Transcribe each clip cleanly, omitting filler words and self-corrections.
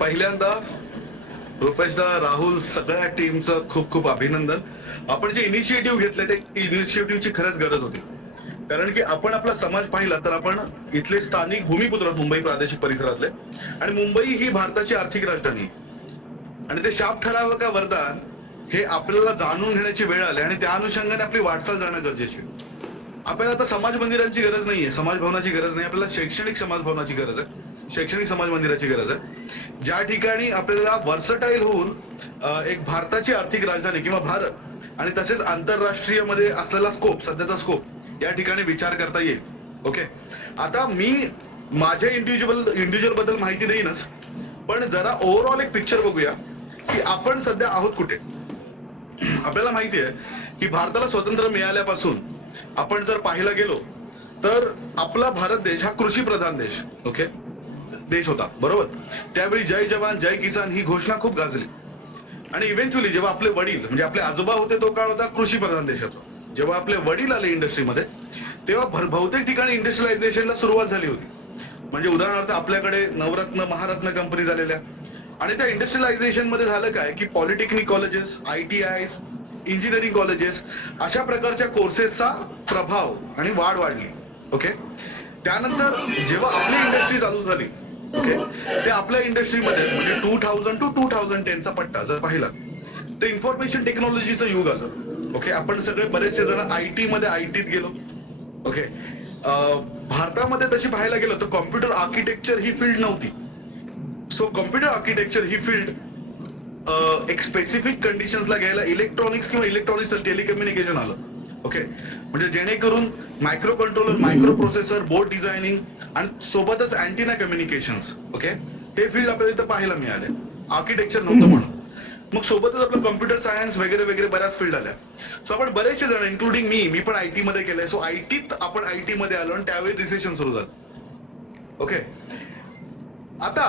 पहिल्यांदा रुपेशदा, राहुल, सगळ्या टीमचं खूप खूप अभिनंदन. आपण जे इनिशिएटिव्ह घेतले ते इनिशिएटिव्हची खरंच गरज होती. कारण की आपण आपला समाज पाहिला तर आपण इथले स्थानिक भूमिपुत्र मुंबई प्रादेशिक परिसरातले, आणि मुंबई ही भारताची आर्थिक राजधानी, आणि ते शाप ठरावं का वरदान हे आपल्याला जाणून घेण्याची वेळ आली, आणि त्या अनुषंगाने आपली वाटचाल जाणं गरजेची. आपल्याला आता समाज मंदिरांची गरज नाहीये, समाज भवनाची गरज नाही, आपल्याला शैक्षणिक समाज भवनाची गरज आहे, शैक्षणिक समाज मंदिराची गरज आहे, ज्या ठिकाणी आपल्याला वर्सटाईल होऊन एक भारताची आर्थिक राजधानी किंवा भारत आणि तसेच आंतरराष्ट्रीय मध्ये असलेला स्कोप, सध्याचा स्कोप या ठिकाणी विचार करता येईल. ओके, आता मी माझ्या इंडिव्हिज्युअल बद्दल माहिती देईनच, पण जरा ओव्हरऑल एक पिक्चर बघूया की आपण सध्या आहोत कुठे. आपल्याला माहिती आहे की भारताला स्वातंत्र्य मिळाल्यापासून आपण जर पाहायला गेलो तर आपला भारत देश हा कृषी प्रधान देश ओके देश होता, बरोबर. त्यावेळी जय जवान जय किसान ही घोषणा खूप गाजली, आणि इव्हेंच्युअली जेव्हा आपले वडील म्हणजे आपले आजोबा होते तो काळ होता कृषी प्रधान देशाचा. जेव्हा आपले वडील आले इंडस्ट्रीमध्ये तेव्हा बहुतेक ठिकाणी इंडस्ट्रियलायझेशनला सुरुवात झाली होती. म्हणजे उदाहरणार्थ आपल्याकडे नवरत्न महारत्न कंपनी झालेल्या, आणि त्या इंडस्ट्रियलायझेशन मध्ये झालं काय की polytechnic colleges, ITIs, engineering colleges अशा प्रकारच्या कोर्सेसचा प्रभाव आणि वाढ वाढली. ओके, त्यानंतर जेव्हा आपली इंडस्ट्री चालू झाली ओके, ते आपल्या इंडस्ट्रीमध्ये म्हणजे 2000 to 2010चा पट्टा जर पाहिला तर इन्फॉर्मेशन टेक्नॉलॉजीचं युग आलं. ओके, आपण सगळे बरेचसे जण आयटीत गेलो. ओके, भारतामध्ये तशी पाहायला गेलो तर कॉम्प्युटर आर्किटेक्चर ही फील्ड नव्हती. सो कॉम्प्युटर आर्किटेक्चर ही फील्ड एक स्पेसिफिक कंडिशन्सला घ्यायला इलेक्ट्रॉनिक्स किंवा इलेक्ट्रॉनिक्स टेलिकम्युनिकेशन आलं. ओके, म्हणजे जेणेकरून micro controller, micro processor, board designing आणि सोबतच अँटिना कम्युनिकेशन्स ओके हे फील्ड आपल्याला इथं पाहायला मिळाले. आर्किटेक्चर नव्हतं म्हणून. मग सोबतच आपलं कॉम्प्युटर सायन्स वगैरे वगैरे बऱ्याच फील्ड आल्या. सो आपण बरेचसे जण इन्क्लुडिंग मी पण आयटी मध्ये केलंय. सो आपण आयटी मध्ये आलो आणि त्यावेळी रिसेशन सुरू झालं. ओके, आता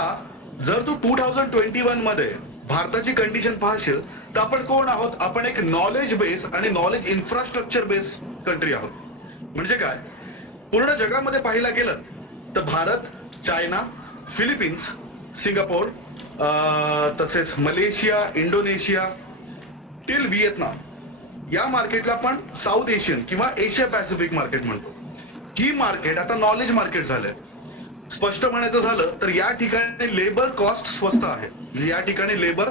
जर तू 2021 मध्ये भारताची कंडिशन पाहशील तर आपण कोण आहोत, आपण एक नॉलेज बेस आणि नॉलेज इन्फ्रास्ट्रक्चर बेस कंट्री आहोत. म्हणजे काय, पूर्ण जगामध्ये पाहायला गेलं तर भारत, चायना, फिलिपिन्स, सिंगापोर, तसेच मलेशिया, इंडोनेशिया टिल व्हिएतनाम या मार्केटला आपण साऊथ एशियन किंवा एशिया पॅसिफिक मार्केट म्हणतो. ही मार्केट आता नॉलेज मार्केट झालंय. स्पष्ट म्हणायचं झालं तर या ठिकाणी लेबर कॉस्ट स्वस्त आहे, म्हणजे या ठिकाणी लेबर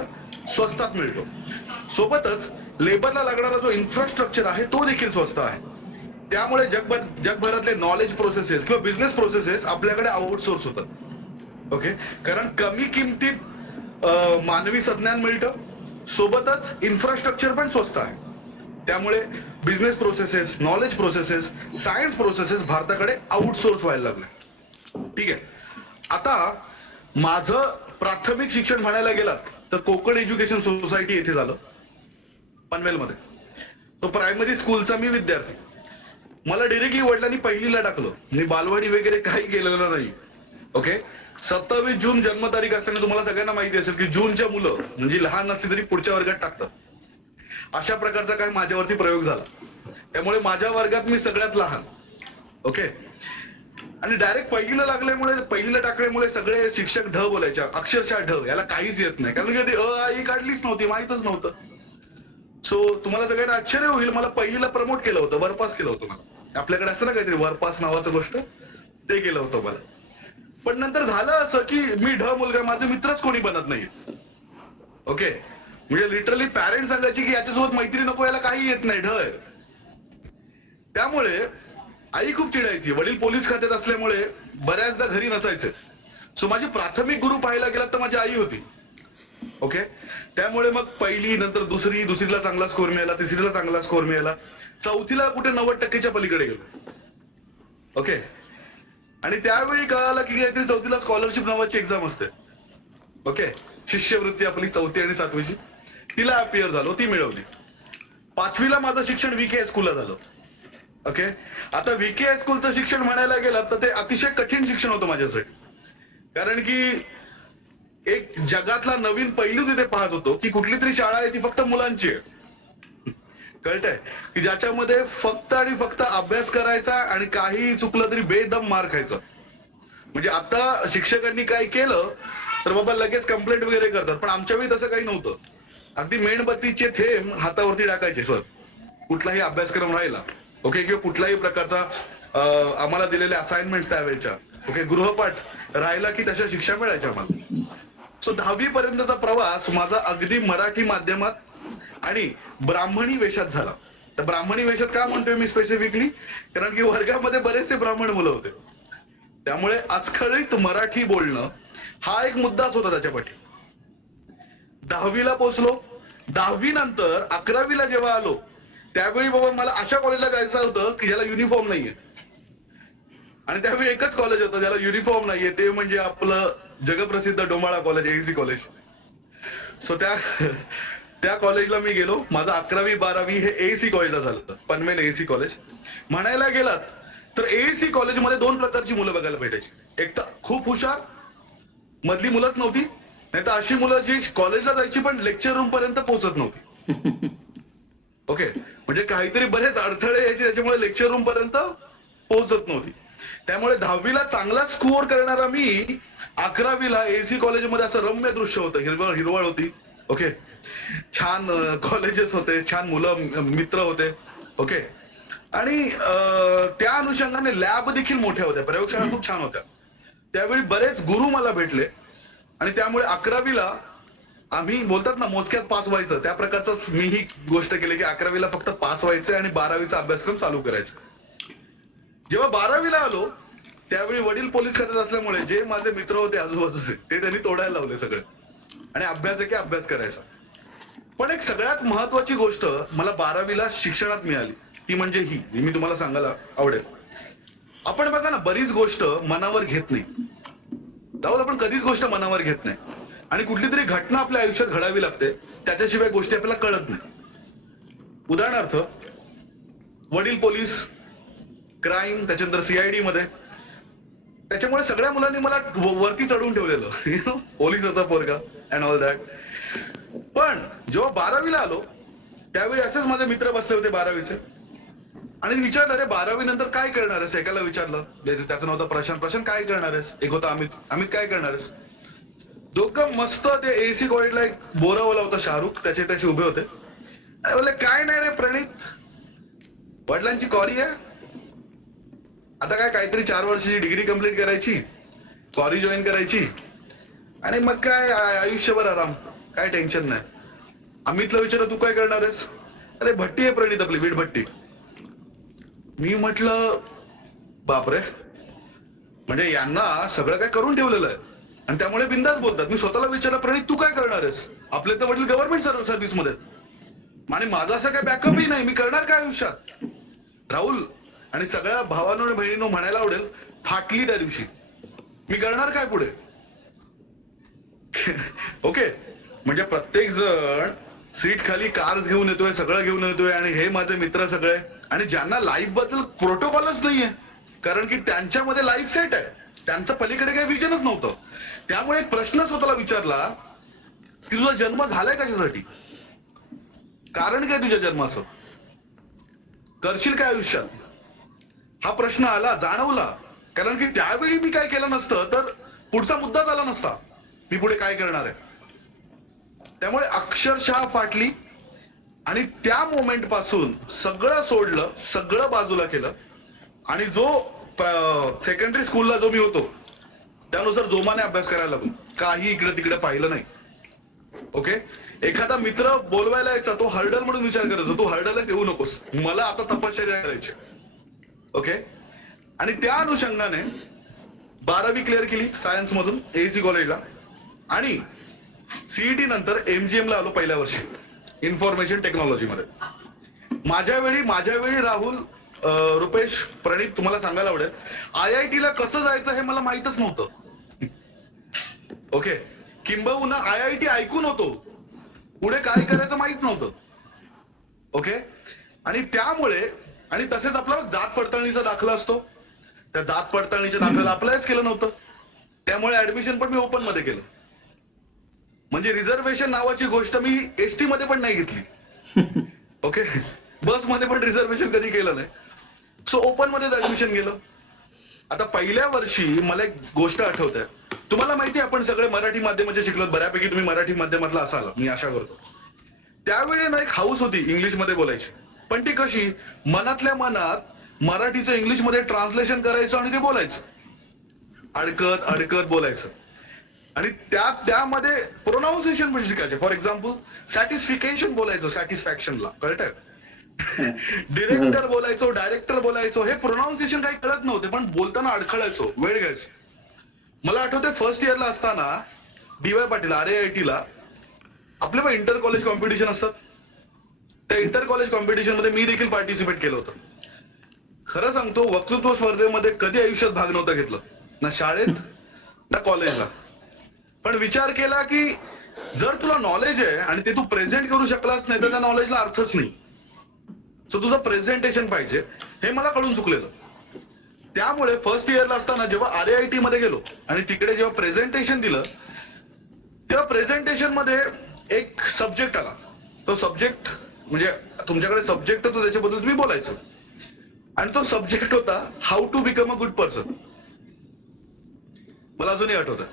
स्वस्तात मिळतो. सोबतच लेबरला लागणारा जो इन्फ्रास्ट्रक्चर आहे तो देखील स्वस्त आहे. त्यामुळे जगभरातले नॉलेज प्रोसेसेस किंवा बिझनेस प्रोसेसेस आपल्याकडे आउटसोर्स होतात. ओके, कारण कमी किमतीत मानवी संज्ञान मिळतं, सोबतच इन्फ्रास्ट्रक्चर पण स्वस्त आहे. त्यामुळे business processes, knowledge processes, science processes भारताकडे आउटसोर्स व्हायला लागले. ठीक आहे, आता माझं प्राथमिक शिक्षण म्हणायला गेलात तर कोकण एज्युकेशन सोसायटी येथे झालं, पनवेलमध्ये. तो प्रायमरी स्कूलचा मी विद्यार्थी. मला डिरेक्टली वडिलांनी पहिलीला टाकलं, मी बालवाडी वगैरे काही केलेलं नाही. ओके, 27 जून जन्मतारीख असताना तुम्हाला सगळ्यांना माहिती असेल की जूनच्या मुलं म्हणजे लहान नसली तरी पुढच्या वर्गात टाकतात. अशा प्रकारचा काय माझ्यावरती प्रयोग झाला. त्यामुळे माझ्या वर्गात मी सगळ्यात लहान. ओके, आणि डायरेक्ट पहिलीला टाकल्यामुळे सगळे शिक्षक ढ बोलायचे, अक्षरशः ढ, याला काहीच येत नाही, कारण की आई काढलीच नव्हती, माहितच नव्हतं. सो तुम्हाला सगळ्यांना आश्चर्य होईल, मला पहिलीला प्रमोट केलं होतं, वरपास केलं होतं मला. आपल्याकडे असतं ना काहीतरी वरपास नावाचं गोष्ट, ते केलं होतं मला. पण नंतर झालं असं की मी ढ मुलगा, माझे मित्रच कोणी बनत नाही. ओके, म्हणजे लिटरली पॅरेंट्स सांगायची की याच्यासोबत मैत्री नको, याला काही येत नाही, ढ आहे. त्यामुळे आई खूप चिडायची. वडील पोलीस खात्यात असल्यामुळे बऱ्याचदा घरी नसायचे. सो माझी प्राथमिक गुरु पाहायला गेला तर माझी आई होती. ओके, त्यामुळे मग पहिली, नंतर दुसरीला चांगला स्कोर मिळाला, तिसरीला चांगला स्कोर मिळाला, चौथीला कुठे 90% पलीकडे गेलो. ओके, आणि त्यावेळी कळालं की काहीतरी चौथीला स्कॉलरशिप नावाची एक्झाम असते. ओके, शिष्यवृत्ती आपली 4थी आणि 7वीची, तिला अपियर झालो, ती मिळवली. 5वीला माझं शिक्षण VK हायस्कूलला झालं. ओके, आता VK हायस्कूलचं शिक्षण म्हणायला गेलं तर ते अतिशय कठीण शिक्षण होतं माझ्यासाठी, कारण की एक जगातला नवीन पैलू तिथे पाहत होतो की कुठली तरी शाळा आहे ती फक्त मुलांची आहे. कळतंय की ज्याच्यामध्ये फक्त आणि फक्त अभ्यास करायचा आणि काही चुकलं तरी बेदम मार खायचा. म्हणजे आता शिक्षकांनी काय केलं तर बाबा लगेच कंप्लेंट वगैरे करतात. पण आमच्या वेळी तसं काही नव्हतं. अगदी मेणबत्तीचे थेंब हातावरती टाकायचे सर, कुठलाही अभ्यासक्रम राहिला, ओके, किंवा कुठल्याही प्रकारचा आम्हाला दिलेल्या असाइनमेंट त्यावेळेच्या, ओके, गृहपाठ राहिला की त्याच्या शिक्षा मिळायच्या आम्हाला. सो 10वी पर्यंतचा प्रवास माझा अगदी मराठी माध्यमात आणि ब्राह्मणी वेशात झाला. तर ब्राह्मणी वेशात का म्हणतोय मी स्पेसिफिकली, कारण की वर्गामध्ये बरेचसे ब्राह्मण मुलं होते, त्यामुळे अस्खळीत मराठी बोलणं हा एक मुद्दाच होता त्याच्या पाठी. 10वीला पोहोचलो. 10वी नंतर 11वीला जेव्हा आलो त्यावेळी बाबा मला अशा कॉलेजला जायचं होतं की ज्याला युनिफॉर्म नाहीये, आणि त्यावेळी एकच कॉलेज होतं ज्याला युनिफॉर्म नाहीये, ते म्हणजे आपलं जगप्रसिद्ध डोमाळा कॉलेज, एसी कॉलेज. सो त्या कॉलेजला मी गेलो. माझं 11वी 12वी हे एसी कॉलेजला झालं, पनवेल एसी कॉलेज. म्हणायला गेलात तर एसी कॉलेजमध्ये 2 प्रकारची मुलं बघायला भेटायची. एक तर खूप हुशार मधली मुलंच नव्हती, नाही तर अशी मुलं जी कॉलेजला जायची पण लेक्चर रूम पर्यंत पोहोचत नव्हती. ओके, म्हणजे काहीतरी बरेच अडथळे यायचे, त्याच्यामुळे लेक्चर रूम पर्यंत पोहोचत नव्हती. त्यामुळे 10वीला चांगला स्कोअर करणारा मी 11वीला एसी कॉलेजमध्ये असं रम्य दृश्य होतं, हिरवळ होती, ओके, छान कॉलेजेस होते, छान मुलं मित्र होते, ओके, आणि त्या अनुषंगाने लॅब देखील मोठ्या होत्या, प्रयोगशाळा खूप छान होत्या. त्यावेळी बरेच गुरु मला भेटले आणि त्यामुळे 11वीला आम्ही बोलतात ना मोजक्यात पास व्हायचं, त्या प्रकारच मी ही गोष्ट केली की 11वीला फक्त पास व्हायचं आणि 12वीचा अभ्यासक्रम चालू करायचा. जेव्हा 12वीला आलो त्यावेळी वडील पोलीस खात्यात असल्यामुळे जे माझे मित्र होते आजूबाजूचे ते त्यांनी तोडायला लावले सगळे, आणि अभ्यास आहे की अभ्यास करायचा. पण एक सगळ्यात महत्वाची गोष्ट मला 12वीला शिक्षणात मिळाली, ती म्हणजे ही मी तुम्हाला सांगायला आवडेल. आपण बघा ना, बरीच गोष्ट मनावर घेत नाही राहुल, आपण कधीच गोष्ट मनावर घेत नाही, आणि कुठली तरी घटना आपल्या आयुष्यात घडावी लागते, त्याच्याशिवाय गोष्टी आपल्याला कळत नाही. उदाहरणार्थ, वडील पोलीस, क्राईम, त्याच्यानंतर सीआयडी मध्ये, त्याच्यामुळे सगळ्या मुलांनी मला वरती चढवून ठेवलेलं, पोलिसाचा पोरगा अँड ऑल दॅट. पण जेव्हा 12वीला आलो त्यावेळी असेच माझे मित्र बसले होते 12वीचे, आणि विचारलं, अरे 12वी नंतर काय करणार आहेस? एकाला विचारलं, त्याचं नाव होतं प्रशांत, काय करणार आहेस? एक होता अमित, काय करणार आहेस? दोघं मस्त ते एसी कॉलेजला एक बोरावला होता शाहरुख, त्याचे उभे होते. बोलले, काय नाही रे प्रणित, वडिलांची कॉरी आहे, आता काय काहीतरी 4 वर्षाची डिग्री कंप्लीट करायची, कॉरी जॉईन करायची, आणि मग काय आयुष्यभर आराम, काय टेन्शन नाही. अमितला विचारलं, तू काय करणार आहेस? अरे भट्टी आहे प्रणित, आपली वीट भट्टी. मी म्हटलं, बापरे, म्हणजे यांना सगळं काय करून ठेवलेलं आहे आणि त्यामुळे बिंदास बोलतात. मी स्वतःला विचारलं, प्रणित तू काय करणार आहेस? आपले तर वडील गव्हर्नमेंट सर्व्हिसमध्ये, आणि माझा असं काय बॅकअपही नाही, मी करणार काय आयुष्यात? राहुल आणि सगळ्या भावांनो आणि बहिणींनो म्हणायला आवडेल, फाटली त्या दिवशी. मी करणार काय पुढे? ओके, म्हणजे प्रत्येक जण सीट खाली कार्स घेऊन येतोय, सगळं घेऊन येतोय, आणि हे माझे मित्र सगळे, आणि ज्यांना लाईफ बद्दल प्रोटोकॉलच नाहीये, कारण की त्यांच्यामध्ये लाईफ सेट आहे, त्यांचं पलीकडे काही विजनच नव्हतं. त्यामुळे एक प्रश्न स्वतःला विचारला की तुझा जन्म झालाय कशासाठी? कारण काय तुझ्या जन्माचं? करशील काय आयुष्यात? हा प्रश्न आला, जाणवला, कारण की त्यावेळी मी काय केलं नसतं तर पुढचा मुद्दाच आला नसता, मी पुढे काय करणार आहे. त्यामुळे अक्षरशः फाटली, आणि त्या मोमेंट पासून सगळं सोडलं, सगळं बाजूला केलं, आणि जो सेकंडरी स्कूलला जो मी होतो त्यानुसार जोमाने अभ्यास करायला लागलो, काही इकडे तिकडे पाहिलं नाही. ओके, एखादा मित्र बोलवायला यायचा, तो हर्डल म्हणून विचार करायचा, तू हर्डलच येऊ नकोस, मला आता तपश्चर्या करायची. ओके, आणि त्या अनुषंगाने 12वी क्लिअर केली सायन्स मधून एसी कॉलेजला, आणि सीईटी नंतर एमजीएम ला आलो पहिल्या वर्षी इन्फॉर्मेशन टेक्नॉलॉजी मध्ये. माझ्या वेळी राहुल, रुपेश, प्रणित, तुम्हाला सांगायला आवडेल, IIT ला कसं जायचं हे मला माहितच नव्हतं. ओके, किंबहुना IIT ऐकून होतो, पुढे काय करायचं माहित नव्हतं. ओके, आणि त्यामुळे, आणि तसेच आपला जात पडताळणीचा दाखला असतो, त्या जात पडताळणीच्या दाखल्याला अप्लायच केलं नव्हतं, त्यामुळे ऍडमिशन पण मी ओपन मध्ये केलं. म्हणजे रिझर्वेशन नावाची गोष्ट मी एसटी मध्ये पण नाही घेतली. ओके, बस मध्ये पण रिझर्वेशन कधी केलं नाही, सो ओपन मध्ये ऍडमिशन गेलं. आता पहिल्या वर्षी मला एक गोष्ट आठवते, तुम्हाला माहिती आहे आपण सगळे मराठी माध्यमाचे शिकलो, बऱ्यापैकी तुम्ही मराठी माध्यमातला असाल मी आशा करतो. त्यावेळी ना एक हाऊस होती इंग्लिशमध्ये बोलायची, पण ती कशी मनातल्या मनात मराठीचं इंग्लिशमध्ये ट्रान्सलेशन करायचं आणि ते बोलायचं, अडकत अडकत बोलायचं. आणि त्यामध्ये प्रोनाऊन्सिएशन पण शिकायचे. फॉर एक्झाम्पल सॅटिस्फिकेशन बोलायचो सॅटिस्फॅक्शनला, कळतंय? डिरेक्टर बोलायचो, डायरेक्टर बोलायचो, हे प्रोनाऊन्सिएशन काही कळत नव्हते पण बोलताना अडखळायचो, वेळ घ्यायचो. मला आठवतंय फर्स्ट इयरला असताना DY पाटील RAIT ला आपले पण इंटर कॉलेज कॉम्पिटिशन असतात, त्या इंटर कॉलेज कॉम्पिटिशन मध्ये मी देखील पार्टिसिपेट केलं होतं. खरं सांगतो वक्तृत्व स्पर्धेमध्ये कधी आयुष्यात भाग नव्हता घेतला, ना शाळेत ना कॉलेजला. पण विचार केला की जर तुला नॉलेज आहे आणि ते तू प्रेझेंट करू शकलास नाही तर त्या नॉलेजला अर्थच नाही. सो तुझं प्रेझेंटेशन पाहिजे, हे मला कळून चुकलेलं. त्यामुळे फर्स्ट इयरला असताना जेव्हा RAIT मध्ये गेलो आणि तिकडे जेव्हा प्रेझेंटेशन दिलं तेव्हा प्रेझेंटेशन मध्ये एक सब्जेक्ट आला. तो सब्जेक्ट म्हणजे तुमच्याकडे सब्जेक्ट होतो त्याच्याबद्दल तुम्ही बोलायचं, आणि तो सब्जेक्ट होता how to become a good person. मला अजूनही आठवतं.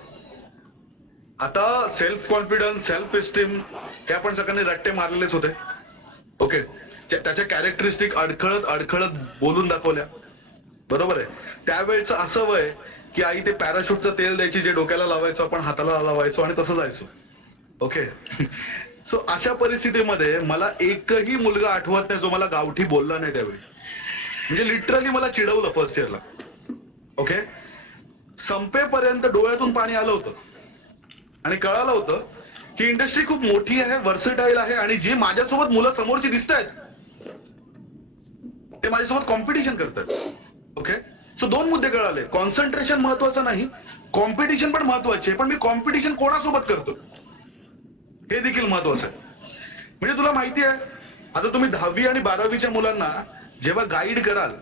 आता सेल्फ कॉन्फिडन्स, सेल्फ इस्टीम हे आपण सगळ्यांनी रट्टे मारलेलेच होते. ओके, त्याच्या कॅरेक्टरिस्टिक अडखळत अडखळत बोलून दाखवल्या, बरोबर आहे. त्यावेळेचं असं वय की आई ते पॅराशूटचं तेल द्यायची, जे डोक्याला लावायचो आपण, हाताला लावायचो आणि तसं जायचो. ओके. सो अशा परिस्थितीमध्ये मला एकही मुलगा आठवत नाही जो मला गावठी बोलला नाही त्यावेळी. म्हणजे लिटरली मला चिडवलं फर्स्ट इयरला. ओके, संपेपर्यंत डोळ्यातून पाणी आलं होतं आणि कळालं होतं की इंडस्ट्री खूप मोठी आहे, व्हर्सेटाईल आहे, आणि जी माझ्यासोबत मुलं समोरची दिसत आहेत ते माझ्यासोबत कॉम्पिटिशन करतात. ओके, सो दोन मुद्दे कळाले. कॉन्सन्ट्रेशन महत्वाचं नाही, कॉम्पिटिशन पण महत्वाची आहे, पण मी कॉम्पिटिशन कोणासोबत करतो हे देखील महत्वाचं आहे. म्हणजे तुला माहिती आहे, आता तुम्ही 10वी आणि 12वीच्या मुलांना जेव्हा गाईड कराल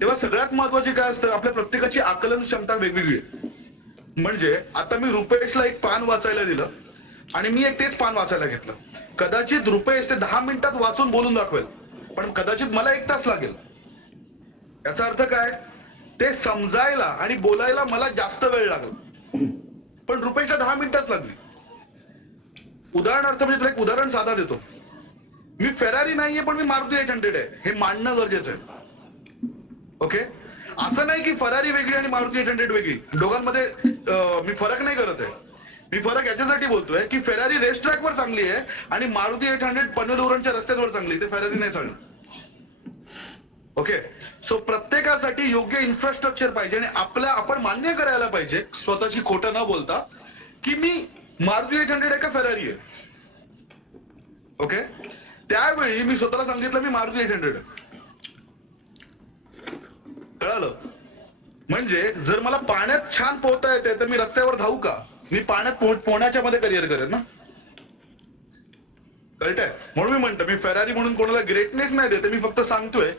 तेव्हा सगळ्यात महत्वाचे काय असतं, आपल्या प्रत्येकाची आकलन क्षमता वेगवेगळी आहे. म्हणजे आता मी रुपेशला एक पान वाचायला दिलं आणि मी एक तेच पान वाचायला घेतलं. कदाचित रुपेश ते 10 मिनिटात वाचून बोलून दाखवेल, पण कदाचित मला 1 तास लागेल. याचा अर्थ काय, ते समजायला आणि बोलायला मला जास्त वेळ लागला, पण रुपेशला 10 मिनिटात लागली. उदाहरणार्थ म्हणजे तुला एक उदाहरण साधा देतो. मी फेरारी नाहीये पण मी मारुती 800 आहे, हे मांडणं गरजेचं आहे. ओके, असं नाही की फरारी वेगळी आणि मारुती 800 वेगळी, दोघांमध्ये मी फरक नाही करत आहे. मी फरक याच्यासाठी बोलतोय की फेरारी रेस ट्रॅकवर चांगली आहे आणि मारुती 800 पनवेल-उरणच्या रस्त्यावर चांगली, ते फेरारी नाही चांगली. ओके, सो प्रत्येकासाठी योग्य इन्फ्रास्ट्रक्चर पाहिजे आणि आपण मान्य करायला पाहिजे स्वतःची खोटं न बोलता की मी मारुती 800 आहे का फेरारी आहे. ओके, त्यावेळी मी स्वतःला सांगितलं मी मारुती 800 आहे. कळालं? म्हणजे जर मला पाण्यात छान पोहता येते तर मी रस्त्यावर धावू का? मी पाण्यात पोहण्याच्या मध्ये करिअर करेन ना. कळतंय? म्हणून मी म्हणतो मी फेरारी म्हणून कोणाला ग्रेटनेस नाही देते, मी फक्त सांगतोय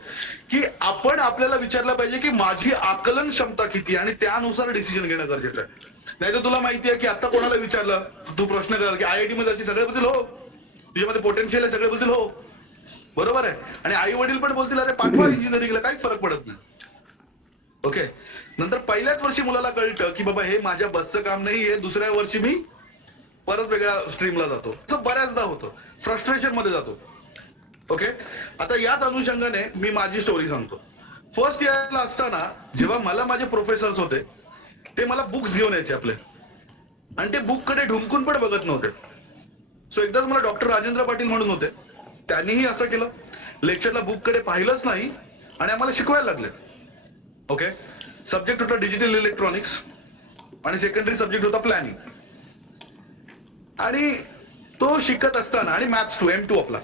की आपण आपल्याला विचारलं पाहिजे की माझी आकलन क्षमता किती आणि त्यानुसार डिसिजन घेणं गरजेचं आहे. नाही तर तुला माहिती आहे की आता कोणाला विचारलं तू प्रश्न कराल की IIT मध्ये जायची, सगळे बोलतील हो, तुझ्यामध्ये पोटेन्शियल आहे, सगळे बोलतील हो, बरोबर आहे. आणि आई वडील पण बोलतील अरे पाठवा इंजिनिअरिंगला, काही फरक पडत नाही. ओके, नंतर पहिल्याच वर्षी मुलाला कळतं की बाबा हे माझ्या बसचं काम नाही, हे दुसऱ्या वर्षी मी परत वेगळ्या स्ट्रीमला जातो. असं बऱ्याचदा होतं, फ्रस्ट्रेशन मध्ये जातो. ओके, आता याच अनुषंगाने मी माझी स्टोरी सांगतो. फर्स्ट इयरला असताना जेव्हा मला माझे प्रोफेसर्स होते ते मला बुक्स घेऊन यायचे आपले, आणि ते बुक कडे ढुंकून पण बघत नव्हते. सो एकदाच मला डॉक्टर राजेंद्र पाटील म्हणून होते, त्यांनीही असं केलं, लेक्चरला बुक कडे पाहिलंच नाही आणि आम्हाला शिकवायला लागले. ओके, सब्जेक्ट होता डिजिटल इलेक्ट्रॉनिक्स आणि सेकंडरी सब्जेक्ट होता प्लॅनिंग. आणि तो शिकत असताना, आणि मॅथ्स 2 M2 आपला,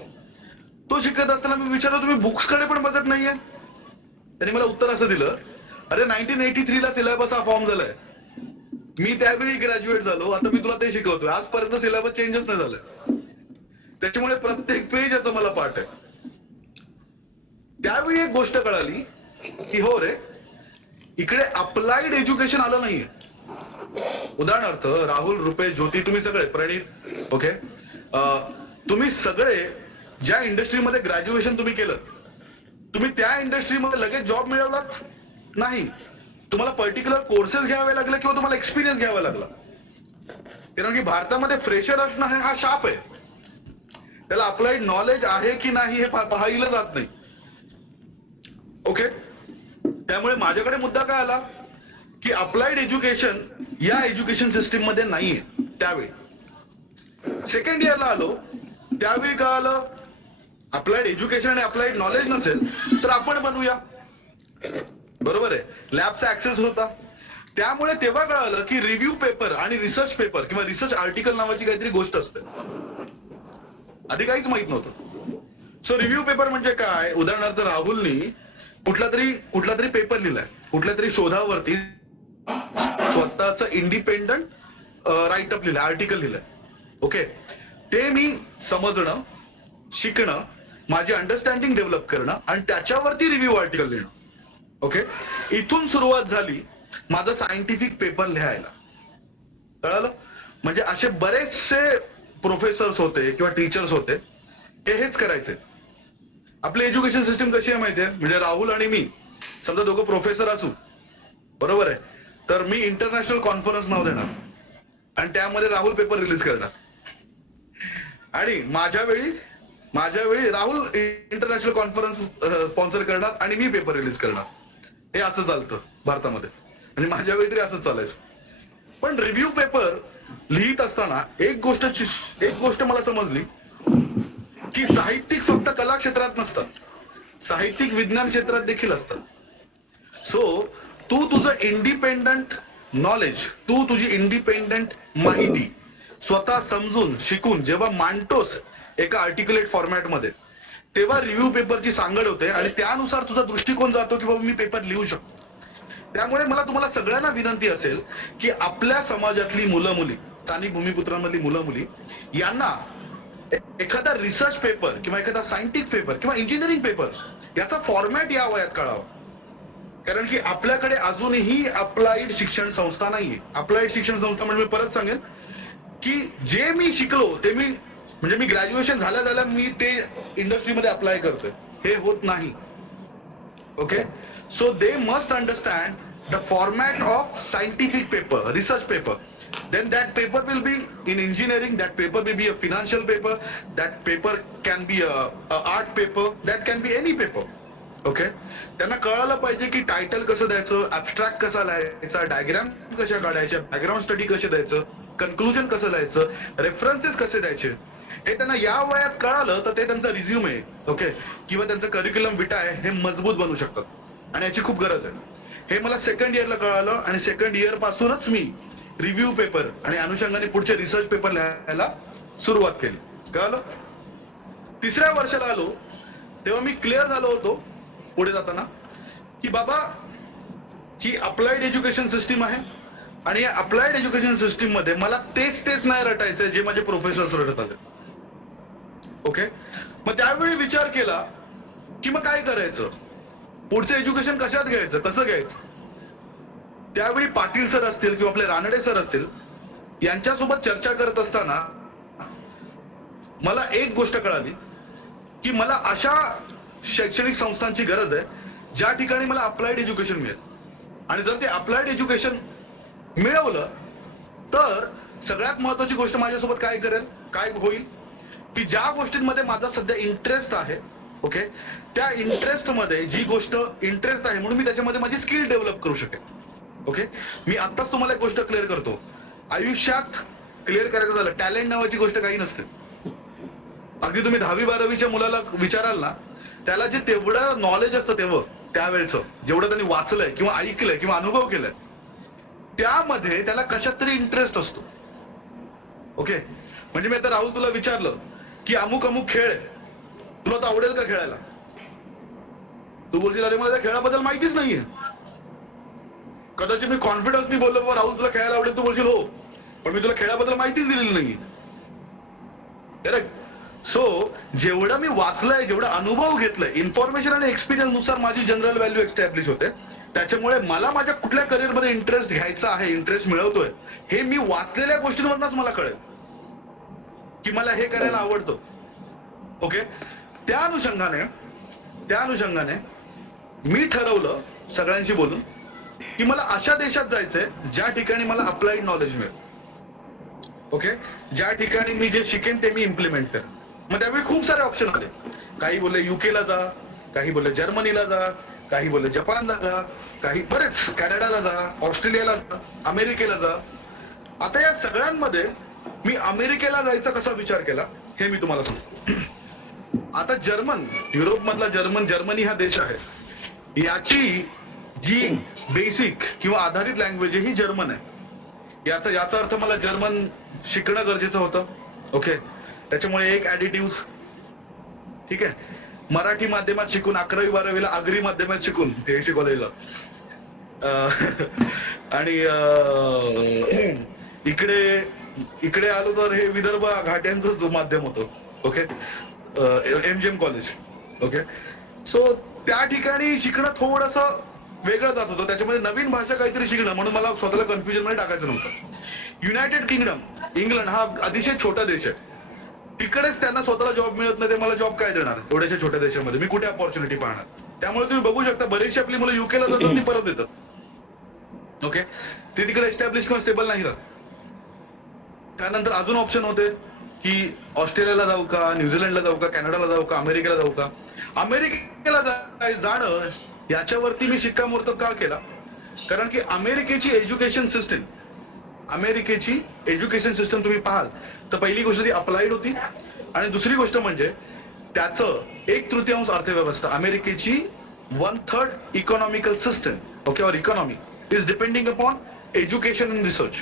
तो शिकत असताना मी विचारलं तुम्ही बुक्स कडे पण बघत नाहीये. त्यांनी मला उत्तर असं दिलं, अरे 1983 ला सिलेबस हा फॉर्म झालाय, मी त्यावेळी ग्रॅज्युएट झालो, आता मी तुला ते शिकवतोय, आजपर्यंत सिलेबस चेंजच नाही झालाय. त्याच्यामुळे प्रत्येक पेज याचा मला पाठ आहे. त्यावेळी एक गोष्ट कळाली की हो रे, इकडे अप्लाइड एज्युकेशन आलं नाहीये. उदाहरणार्थ राहुल, रुपेश, ज्योती, तुम्ही सगळे, प्रणित, ओके, तुम्ही सगळे ज्या इंडस्ट्रीमध्ये ग्रॅज्युएशन तुम्ही केलं, तुम्ही त्या इंडस्ट्रीमध्ये लगेच जॉब मिळवलात नाही. तुम्हाला पर्टिक्युलर कोर्सेस घ्यावे लागले किंवा तुम्हाला एक्सपिरियन्स घ्यावा लागला. कारण की भारतामध्ये फ्रेशर असणं हा शाप आहे. त्याला अप्लाइड नॉलेज आहे की नाही हे पाहिलं जात नाही. ओके, त्यामुळे माझ्याकडे मुद्दा काय आला की अप्लाइड एज्युकेशन या एज्युकेशन सिस्टीम मध्ये नाहीये. त्यावेळी सेकंड इयरला आलो, त्यावेळी कळालं अप्लाइड एज्युकेशन आणि अप्लाइड नॉलेज नसेल तर आपण बनवूया. बरोबर आहे, लॅबचा ऍक्सेस होता. त्यामुळे तेव्हा कळालं की रिव्ह्यू पेपर आणि रिसर्च पेपर किंवा रिसर्च आर्टिकल नावाची काहीतरी गोष्ट असते. आधी काहीच माहित नव्हतं. सो रिव्ह्यू पेपर म्हणजे काय, उदाहरणार्थ राहुलनी कुठला तरी पेपर लिहिलाय, कुठल्या तरी शोधावरती स्वतःच इंडिपेंडंट राईटअप लिहिलंय, आर्टिकल लिहिलंय. ओके, ते मी समजणं, शिकणं, माझी अंडरस्टँडिंग डेव्हलप करणं आणि त्याच्यावरती रिव्ह्यू आर्टिकल लिहिणं. ओके, इथून सुरुवात झाली माझं सायंटिफिक पेपर लिहायला. कळालं? म्हणजे असे बरेचसे प्रोफेसर्स होते किंवा टीचर्स होते, ते हेच करायचे. आपली एज्युकेशन सिस्टीम कशी आहे माहितीये, म्हणजे राहुल आणि मी समजा दोघं प्रोफेसर असू, बरोबर आहे, तर मी इंटरनॅशनल कॉन्फरन्स नाव देणार आणि त्यामध्ये राहुल पेपर रिलीज करणार. आणि माझ्या वेळी राहुल इंटरनॅशनल कॉन्फरन्स स्पॉन्सर करणार आणि मी पेपर रिलीज करणार. हे असं चालतं भारतामध्ये आणि माझ्या वेळी तरी असंच चालायचं. पण रिव्ह्यू पेपर लिहित असताना एक गोष्ट मला समजली की साहित्यिक फक्त कला क्षेत्रात नसतात, साहित्यिक विज्ञान क्षेत्रात देखील असतात. सो तू तुझं इंडिपेंडंट नॉलेज, तू तुझी इंडिपेंडंट माहिती स्वतः समजून शिकून जेव्हा मांडतोस एका आर्टिक्युलेट फॉर्मॅटमध्ये, तेव्हा रिव्ह्यू पेपरची सांगड होते आणि त्यानुसार तुझा दृष्टिकोन जातो की बाबा मी पेपर लिहू शकतो. त्यामुळे मला तुम्हाला सगळ्यांना विनंती असेल की आपल्या समाजातली मुलं मुली, स्थानिक भूमिपुत्रांमधली मुलं मुली यांना एखादा रिसर्च पेपर किंवा एखादा सायंटिफिक पेपर किंवा इंजिनिअरिंग पेपर याचा फॉर्मॅट या वयात कळावा. कारण की आपल्याकडे अजूनही अप्लाइड शिक्षण संस्था नाहीये. अप्लाइड शिक्षण संस्था म्हणजे मी परत सांगेन की जे मी शिकलो ते मी ग्रॅज्युएशन झाल्या मी ते इंडस्ट्रीमध्ये अप्लाय करतोय, हे होत नाही. Okay, so they must understand the format of scientific paper, research paper. Then that paper will be in engineering, that paper will be a financial paper, that paper can be a art paper, that can be any paper. Okay, त्यांना कळायला पाहिजे की title कसं द्यायचं, ऍब्स्ट्रॅक्ट कसा लिहायचा, diagram कशा काढायच्या, बॅकग्राऊंड स्टडी कसे द्यायचं, कन्क्लुजन कसं द्यायचं, रेफरन्सेस कसे द्यायचे, हे त्यांना या वयात कळालं तर ते त्यांचा रिझ्यूमे, ओके, किंवा त्यांचं करिक्युलम विटा आहे हे मजबूत बनू शकतात आणि याची खूप गरज आहे. हे मला सेकंड इयरला कळालं आणि सेकंड इयर पासूनच मी रिव्ह्यू पेपर आणि अनुषंगाने पुढचे रिसर्च पेपर लिहायला सुरुवात केली. कळलं? तिसऱ्या वर्षाला आलो तेव्हा मी क्लिअर झालो होतो पुढे जाताना की बाबा ही अप्लाइड एज्युकेशन सिस्टीम आहे आणि या अप्लाइड एज्युकेशन सिस्टीम मध्ये मला तेच नाही रटायचंय जे माझे प्रोफेसर्स रटत आले. ओके, मग त्यावेळी विचार केला की मग काय करायचं, पुढचं एज्युकेशन कशात घ्यायचं, कसं घ्यायचं. त्यावेळी पाटील सर असतील किंवा आपले रानडे सर असतील यांच्यासोबत चर्चा करत असताना मला एक गोष्ट कळाली की मला अशा शैक्षणिक संस्थांची गरज आहे ज्या ठिकाणी मला अप्लाइड एज्युकेशन मिळेल. आणि जर ते अप्लाइड एज्युकेशन मिळवलं तर सगळ्यात महत्वाची गोष्ट माझ्यासोबत काय होईल की ज्या गोष्टींमध्ये माझा सध्या इंटरेस्ट आहे, ओके, त्या इंटरेस्टमध्ये जी गोष्ट इंटरेस्ट आहे म्हणून मी त्याच्यामध्ये माझी स्किल डेव्हलप करू शकेन. ओके, मी आत्ताच तुम्हाला एक गोष्ट क्लिअर करतो. आयुष्यात क्लिअर करायचं झालं, टॅलेंट नावाची गोष्ट काही नसते. अगदी तुम्ही 10वी-12वीच्या मुलाला विचाराल ना, त्याला जे तेवढं नॉलेज असतं तेव्हा त्यावेळेचं जेवढं त्यांनी वाचलंय किंवा ऐकलंय किंवा अनुभव केलाय त्यामध्ये त्याला कशात तरी इंटरेस्ट असतो. ओके, म्हणजे मी आता राहुल तुला विचारलं की अमुक खेळ तुला तर आवडेल का खेळायला, तू बोलशील अरे मला त्या खेळाबद्दल माहितीच नाहीये. कदाचित मी कॉन्फिडन्सनी बोललो बाबा राहुल तुला खेळायला आवडेल, तू बोलशील हो, पण मी तुला खेळाबद्दल माहितीच दिलेली नाही. करेक्ट. सो जेवढं मी वाचलंय, जेवढा अनुभव घेतलाय, इन्फॉर्मेशन आणि एक्सपिरियन्स नुसार माझी जनरल व्हॅल्यू एस्टॅब्लिश होते. त्याच्यामुळे मला माझ्या कुठल्या करिअरमध्ये इंटरेस्ट घ्यायचा आहे, इंटरेस्ट मिळवतोय हे मी वाचलेल्या गोष्टींवरच मला कळेल की मला हे करायला आवडतं. ओके, त्या अनुषंगाने मी ठरवलं सगळ्यांशी बोलून की मला अशा देशात जायचंय ज्या ठिकाणी मला अप्लाइड नॉलेज मिळेल. ओके, ज्या ठिकाणी मी जे शिकेन ते मी इम्प्लिमेंट करेन. मग त्यावेळी खूप सारे ऑप्शन आले. काही बोलले युकेला जा, काही बोलले जर्मनीला जा, काही बोलले जपानला जा, काही बरेच कॅनडाला जा, ऑस्ट्रेलियाला जा, अमेरिकेला जा. आता या सगळ्यांमध्ये मी अमेरिकेला जायचा कसा विचार केला हे मी तुम्हाला सांगतो. आता युरोपमधला जर्मनी हा देश आहे, याची जी बेसिक किंवा आधारित लँग्वेज आहे ही जर्मन आहे. याचा अर्थ मला जर्मन शिकणं गरजेचं होतं. ओके, त्याच्यामुळे एक ऍडिटिव्ह, ठीक आहे. मराठी माध्यमात शिकून 11वी-12वीला आगरी माध्यमात शिकून ते कॉलेजला आणि इकडे आलो तर हे विदर्भ घाट्यांचं माध्यम होतं. Okay, MGM college. Okay, so त्या ठिकाणी शिकणं थोडंसं वेगळं जात होतं. त्याच्यामध्ये नवीन भाषा काहीतरी शिकणं म्हणून मला स्वतःला कन्फ्युजन मध्ये टाकायचं नव्हतं. युनायटेड किंगडम, इंग्लंड हा अतिशय छोटा देश आहे. तिकडेच त्यांना स्वतःला जॉब मिळत नाही, ते मला जॉब काय देणार एवढ्याशा छोट्या देशामध्ये, मी कुठे अपॉर्च्युनिटी पाहणार. त्यामुळे तुम्ही बघू शकता बरीचशी आपली मुलं युकेला जातात ती परत येतात. ओके, ते तिकडे एस्टॅब्लिश किंवा स्टेबल नाही राहत. त्यानंतर अजून ऑप्शन होते की ऑस्ट्रेलियाला जाऊ का, न्यूझीलंडला जाऊ का, कॅनडाला जाऊ का, अमेरिकेला जाऊ का. अमेरिकेला जाणं याच्यावरती मी शिक्कामोर्तब का केला, कारण की अमेरिकेची एज्युकेशन सिस्टम तुम्ही पाहाल तर पहिली गोष्ट ती अप्लाइड होती, आणि दुसरी गोष्ट म्हणजे त्याचं 1/3 अर्थव्यवस्था, अमेरिकेची 1/3 इकॉनॉमिकल सिस्टम, ओके, और economy is depending upon education and research.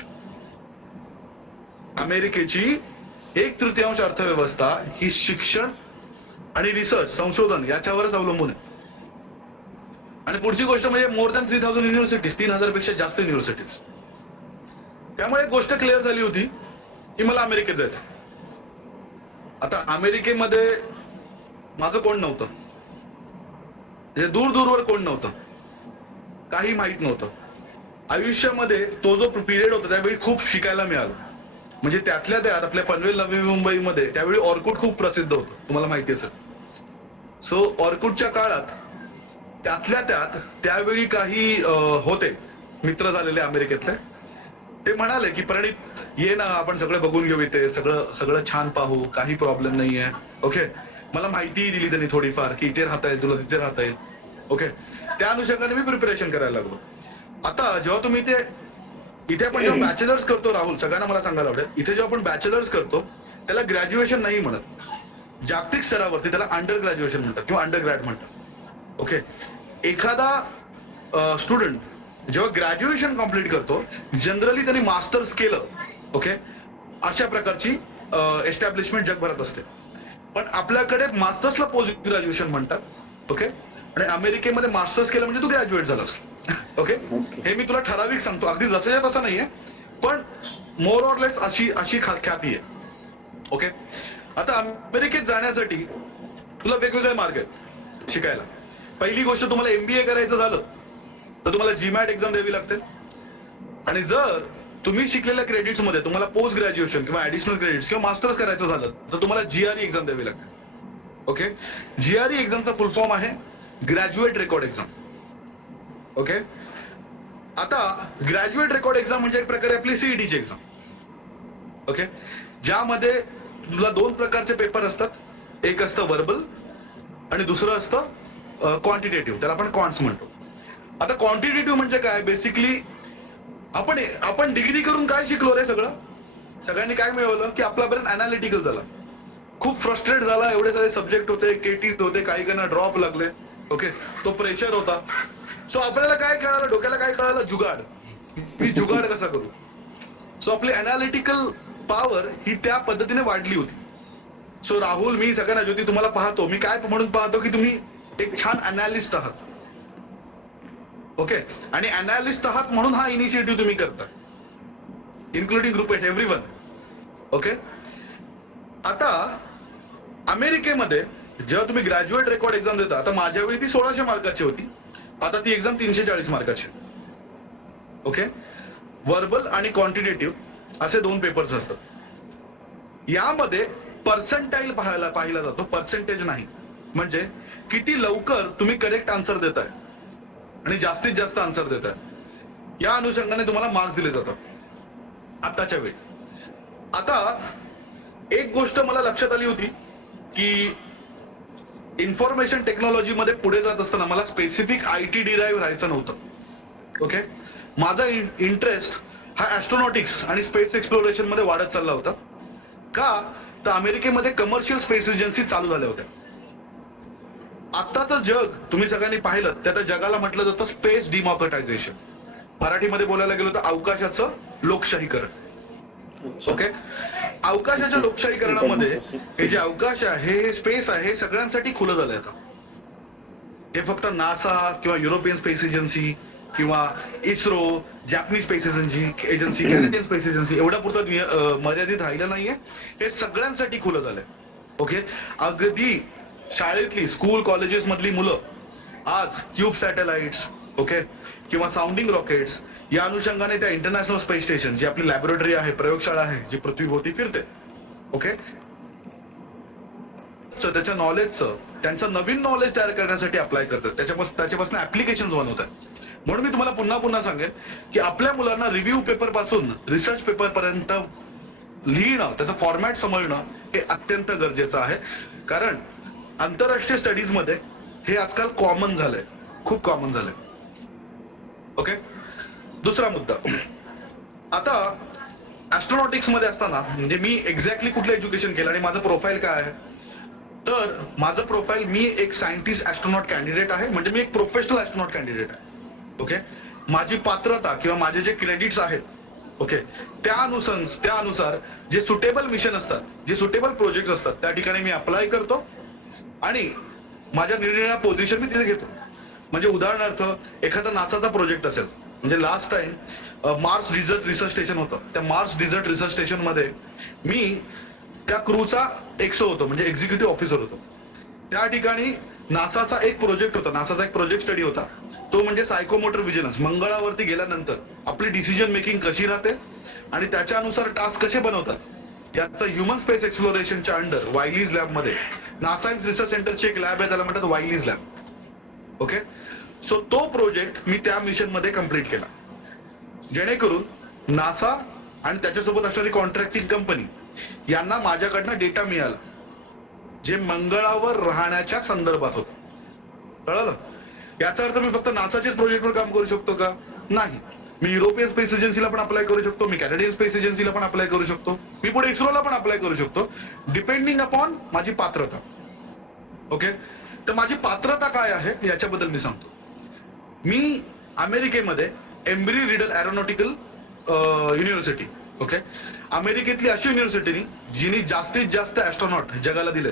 अमेरिकेची 1/3 अर्थव्यवस्था ही शिक्षण आणि रिसर्च, संशोधन याच्यावरच अवलंबून आहे. आणि पुढची गोष्ट म्हणजे मोर दॅन 3000 युनिव्हर्सिटीज, 3000 पेक्षा जास्त युनिव्हर्सिटीज. त्यामुळे एक गोष्ट क्लिअर झाली होती की मला अमेरिकेत जायचं. आता अमेरिकेमध्ये माझं कोण नव्हतं, म्हणजे दूरवर कोण नव्हतं, काही माहित नव्हतं. आयुष्यामध्ये तो जो पिरियड होता त्यावेळी खूप शिकायला मिळालं. म्हणजे त्यातल्या त्यात आपल्या पनवेल नवी मुंबईमध्ये त्यावेळी ऑर्कुट खूप प्रसिद्ध होतं, तुम्हाला माहिती असेल. सो ऑर्कुटच्या काळात त्यातल्या त्यात त्यावेळी काही होते मित्र झालेले अमेरिकेतले. ते म्हणाले की प्रणित ये ना, आपण सगळं बघून घेऊ, इथे सगळं छान पाहू, काही प्रॉब्लेम नाहीये. ओके, मला माहितीही दिली त्यांनी थोडीफार की इथे राहता येईल तुला, तिथे राहता येईल. ओके, त्या अनुषंगाने मी प्रिपरेशन करायला लागलो. आता जेव्हा तुम्ही इथे आपण जेव्हा बॅचलर्स करतो, राहुल सगळ्यांना मला सांगायला आवडेल, इथे जेव्हा आपण बॅचलर्स करतो त्याला ग्रॅज्युएशन नाही म्हणत. जागतिक स्तरावरती त्याला अंडर ग्रॅज्युएशन म्हणतात किंवा अंडर ग्रॅड म्हणतात. ओके, एखादा स्टुडंट जेव्हा ग्रॅज्युएशन कम्प्लीट करतो जनरली त्यांनी मास्टर्स केलं. ओके, अशा प्रकारची एस्टॅब्लिशमेंट जगभरात असते. पण आपल्याकडे मास्टर्सला पोस्ट ग्रॅज्युएशन म्हणतात. ओके, आणि अमेरिकेमध्ये मास्टर्स केलं म्हणजे तू ग्रॅज्युएट झालास. ओके, हे मी तुला ठराविक सांगतो, अगदी जसं तसं नाहीये, पण मोर ऑर लेस अशी ख्याती आहे. ओके, आता अमेरिकेत जाण्यासाठी तुला वेगवेगळे मार्ग आहेत शिकायला. पहिली गोष्ट, तुम्हाला MBA करायचं झालं तर तुम्हाला GMAT एक्झाम द्यावी लागते. आणि जर तुम्ही शिकलेल्या क्रेडिट्स मध्ये तुम्हाला पोस्ट ग्रॅज्युएशन किंवा ऍडिशनल क्रेडिट्स किंवा मास्टर्स करायचं झालं तर तुम्हाला GRE एक्झाम द्यावी लागते. ओके, GRE एक्झामचा फुल फॉर्म आहे ग्रॅज्युएट रेकॉर्ड एक्झाम. ओके, आता ग्रॅज्युएट रेकॉर्ड एक्झाम म्हणजे एक प्रकारे आपली CET ची एक्झाम. ओके, ज्यामध्ये तुला 2 प्रकारचे पेपर असतात. एक असतं वर्बल आणि दुसरं असतं क्वांटिटेटिव्ह, त्याला आपण क्वांट्स म्हणतो. आता क्वांटिटेटिव्ह म्हणजे काय, बेसिकली आपण डिग्री करून काय शिकलो रे, सगळ्यांनी काय मिळवलं की आपल्यापर्यंत अनालिटिकल झाला, खूप फ्रस्ट्रेट झाला, एवढे सारे सब्जेक्ट होते, केटीज होते, काही काहींना ड्रॉप लागले. ओके, तो प्रेशर होता. सो आपल्याला काय कळालं, डोक्याला काय कळालं, जुगाड, मी जुगाड कसा करू. सो आपली अनालिटिकल पॉवर ही त्या पद्धतीने वाढली होती. सो राहुल, मी सगळ्यांना ज्योती तुम्हाला पाहतो, मी काय म्हणून पाहतो की तुम्ही एक छान अनालिस्ट आहात. ओके, आणि अनालिस्ट आहात म्हणून हा इनिशिएटिव्ह तुम्ही करता, इन्क्लुडिंग ग्रुपेश, एव्हरीवन. ओके, आता अमेरिकेमध्ये जेव्हा तुम्ही ग्रॅज्युएट रेकॉर्ड एक्झाम देता, आता माझ्या वेळी ती 1600 मार्काची होती, आता ती एक्झाम 340 मार्काची. ओके, वर्बल आणि क्वांटिटेटिव्ह असे 2 पेपर्स असतात. यामध्ये पर्सेंटाईल पाहिला जातो, पर्सेंटेज नाही. म्हणजे किती लवकर तुम्ही करेक्ट आन्सर देताय आणि जास्तीत जास्त आन्सर देताय, या अनुषंगाने तुम्हाला मार्क्स दिले जातात आताच्या वेळी. आता एक गोष्ट मला लक्षात आली होती की इन्फॉर्मेशन टेक्नॉलॉजी मध्ये पुढे जात असताना मला स्पेसिफिक IT डिराईव्ह राहायचं नव्हतं. ओके, माझा इंटरेस्ट हा ऍस्ट्रॉनॉटिक्स आणि स्पेस एक्सप्लोरेशन मध्ये वाढत चालला होता. का तर अमेरिकेमध्ये कमर्शियल स्पेस एजन्सी चालू झाल्या होत्या. आत्ताचं जग तुम्ही सगळ्यांनी पाहिलं तर त्या जगाला म्हटलं जातं स्पेस डिमॉक्रेटायझेशन. मराठीमध्ये बोलायला गेलो तर अवकाशाचं लोकशाहीकरण. ओके, अवकाशाच्या लोकशाहीकरणामध्ये हे जे अवकाश आहे, हे स्पेस आहे, हे सगळ्यांसाठी खुलं झालंय आता. हे फक्त नासा किंवा युरोपियन स्पेस एजन्सी किंवा ISRO, Japanese space agency, Canadian space agency एवढ्या पुरतं मर्यादित राहिलं नाहीये. हे सगळ्यांसाठी खुलं झालंय. ओके, अगदी शाळेतली स्कूल कॉलेजेस मधली मुलं आज क्यूब सॅटेलाइट्स, ओके, किंवा साऊंडिंग रॉकेट्स या अनुषंगाने त्या इंटरनॅशनल स्पेस स्टेशन जी आपली लॅबोरेटरी आहे, प्रयोगशाळा आहे, जी पृथ्वीभोवती फिरते, ओके, त्याच्या नॉलेजचं, त्यांचं नवीन नॉलेज तयार करण्यासाठी अप्लाय करतात, त्याच्यापासून ऍप्लिकेशन बनवतात. म्हणून मी तुम्हाला पुन्हा पुन्हा सांगेन की आपल्या मुलांना रिव्ह्यू पेपर पासून रिसर्च पेपर पर्यंत लिहिणं, त्याचं फॉर्मॅट समजणं हे अत्यंत गरजेचं आहे. कारण आंतरराष्ट्रीय स्टडीज मध्ये हे आजकाल कॉमन झालंय, खूप कॉमन झालंय. ओके, दुसरा मुद्दा, आता ऍस्ट्रॉनॉटिक्स मध्ये असताना म्हणजे मी एक्झॅक्टली कुठलं एज्युकेशन केलं आणि माझं प्रोफाईल काय आहे, तर माझं प्रोफाईल, मी एक सायंटिस्ट ऍस्ट्रॉनॉट कॅन्डिडेट आहे, म्हणजे मी एक प्रोफेशनल ऍस्ट्रॉनॉट कॅन्डिडेट आहे. ओके, माझी पात्रता किंवा माझे जे क्रेडिट्स आहेत, ओके, त्यानुसार जे सुटेबल मिशन असतात, जे सुटेबल प्रोजेक्ट असतात, त्या ठिकाणी मी अप्लाय करतो आणि माझ्या निरनिराळ्या पोझिशन मी तिथे घेतो. म्हणजे उदाहरणार्थ एखादा नासाचा प्रोजेक्ट असेल, म्हणजे last time Mars dessert research station होतं, त्या मार्स डिझर्ट रिसर्च स्टेशन मध्ये मी त्या क्रूचा एक्सो होतो, म्हणजे एक्झिक्युटिव्ह ऑफिसर होतो. त्या ठिकाणी नासाचा एक प्रोजेक्ट होता, नासाचा एक प्रोजेक्ट स्टडी होता, तो म्हणजे सायकोमोटर विजिलन्स. मंगळावरती गेल्यानंतर आपली डिसिजन मेकिंग कशी राहते आणि त्याच्यानुसार टास्क कसे बनवतात याचं ह्युमन स्पेस एक्सप्लोरेशनच्या अंडर वायलीज लॅब मध्ये, नासा रिसर्च सेंटरची एक लॅब आहे, त्याला म्हणतात वायलीज लॅब. ओके, सो तो प्रोजेक्ट मी त्या मिशन मध्ये कम्प्लीट केला, जेणेकरून नासा आणि त्याच्यासोबत असणारी कॉन्ट्रॅक्टिंग कंपनी यांना माझ्याकडनं डेटा मिळाला जे मंगळावर राहण्याच्या संदर्भात होतं. कळलं? याचा अर्थ मी फक्त नासाच्याच प्रोजेक्टवर काम करू शकतो का? नाही. मी युरोपियन स्पेस एजन्सीला पण अप्लाय करू शकतो, मी कॅनेडियन स्पेस एजन्सीला पण अप्लाय करू शकतो, मी पुढे इस्रोला पण अप्लाय करू शकतो, डिपेंडिंग अपॉन माझी पात्रता. ओके, तर माझी पात्रता काय आहे याच्याबद्दल मी सांगतो. मी अमेरिकेमध्ये Embry Riddle Aeronautical University, okay, अमेरिकेतली अशी युनिव्हर्सिटी जिने जास्तीत जास्त ऍस्ट्रॉनॉट जगाला दिले,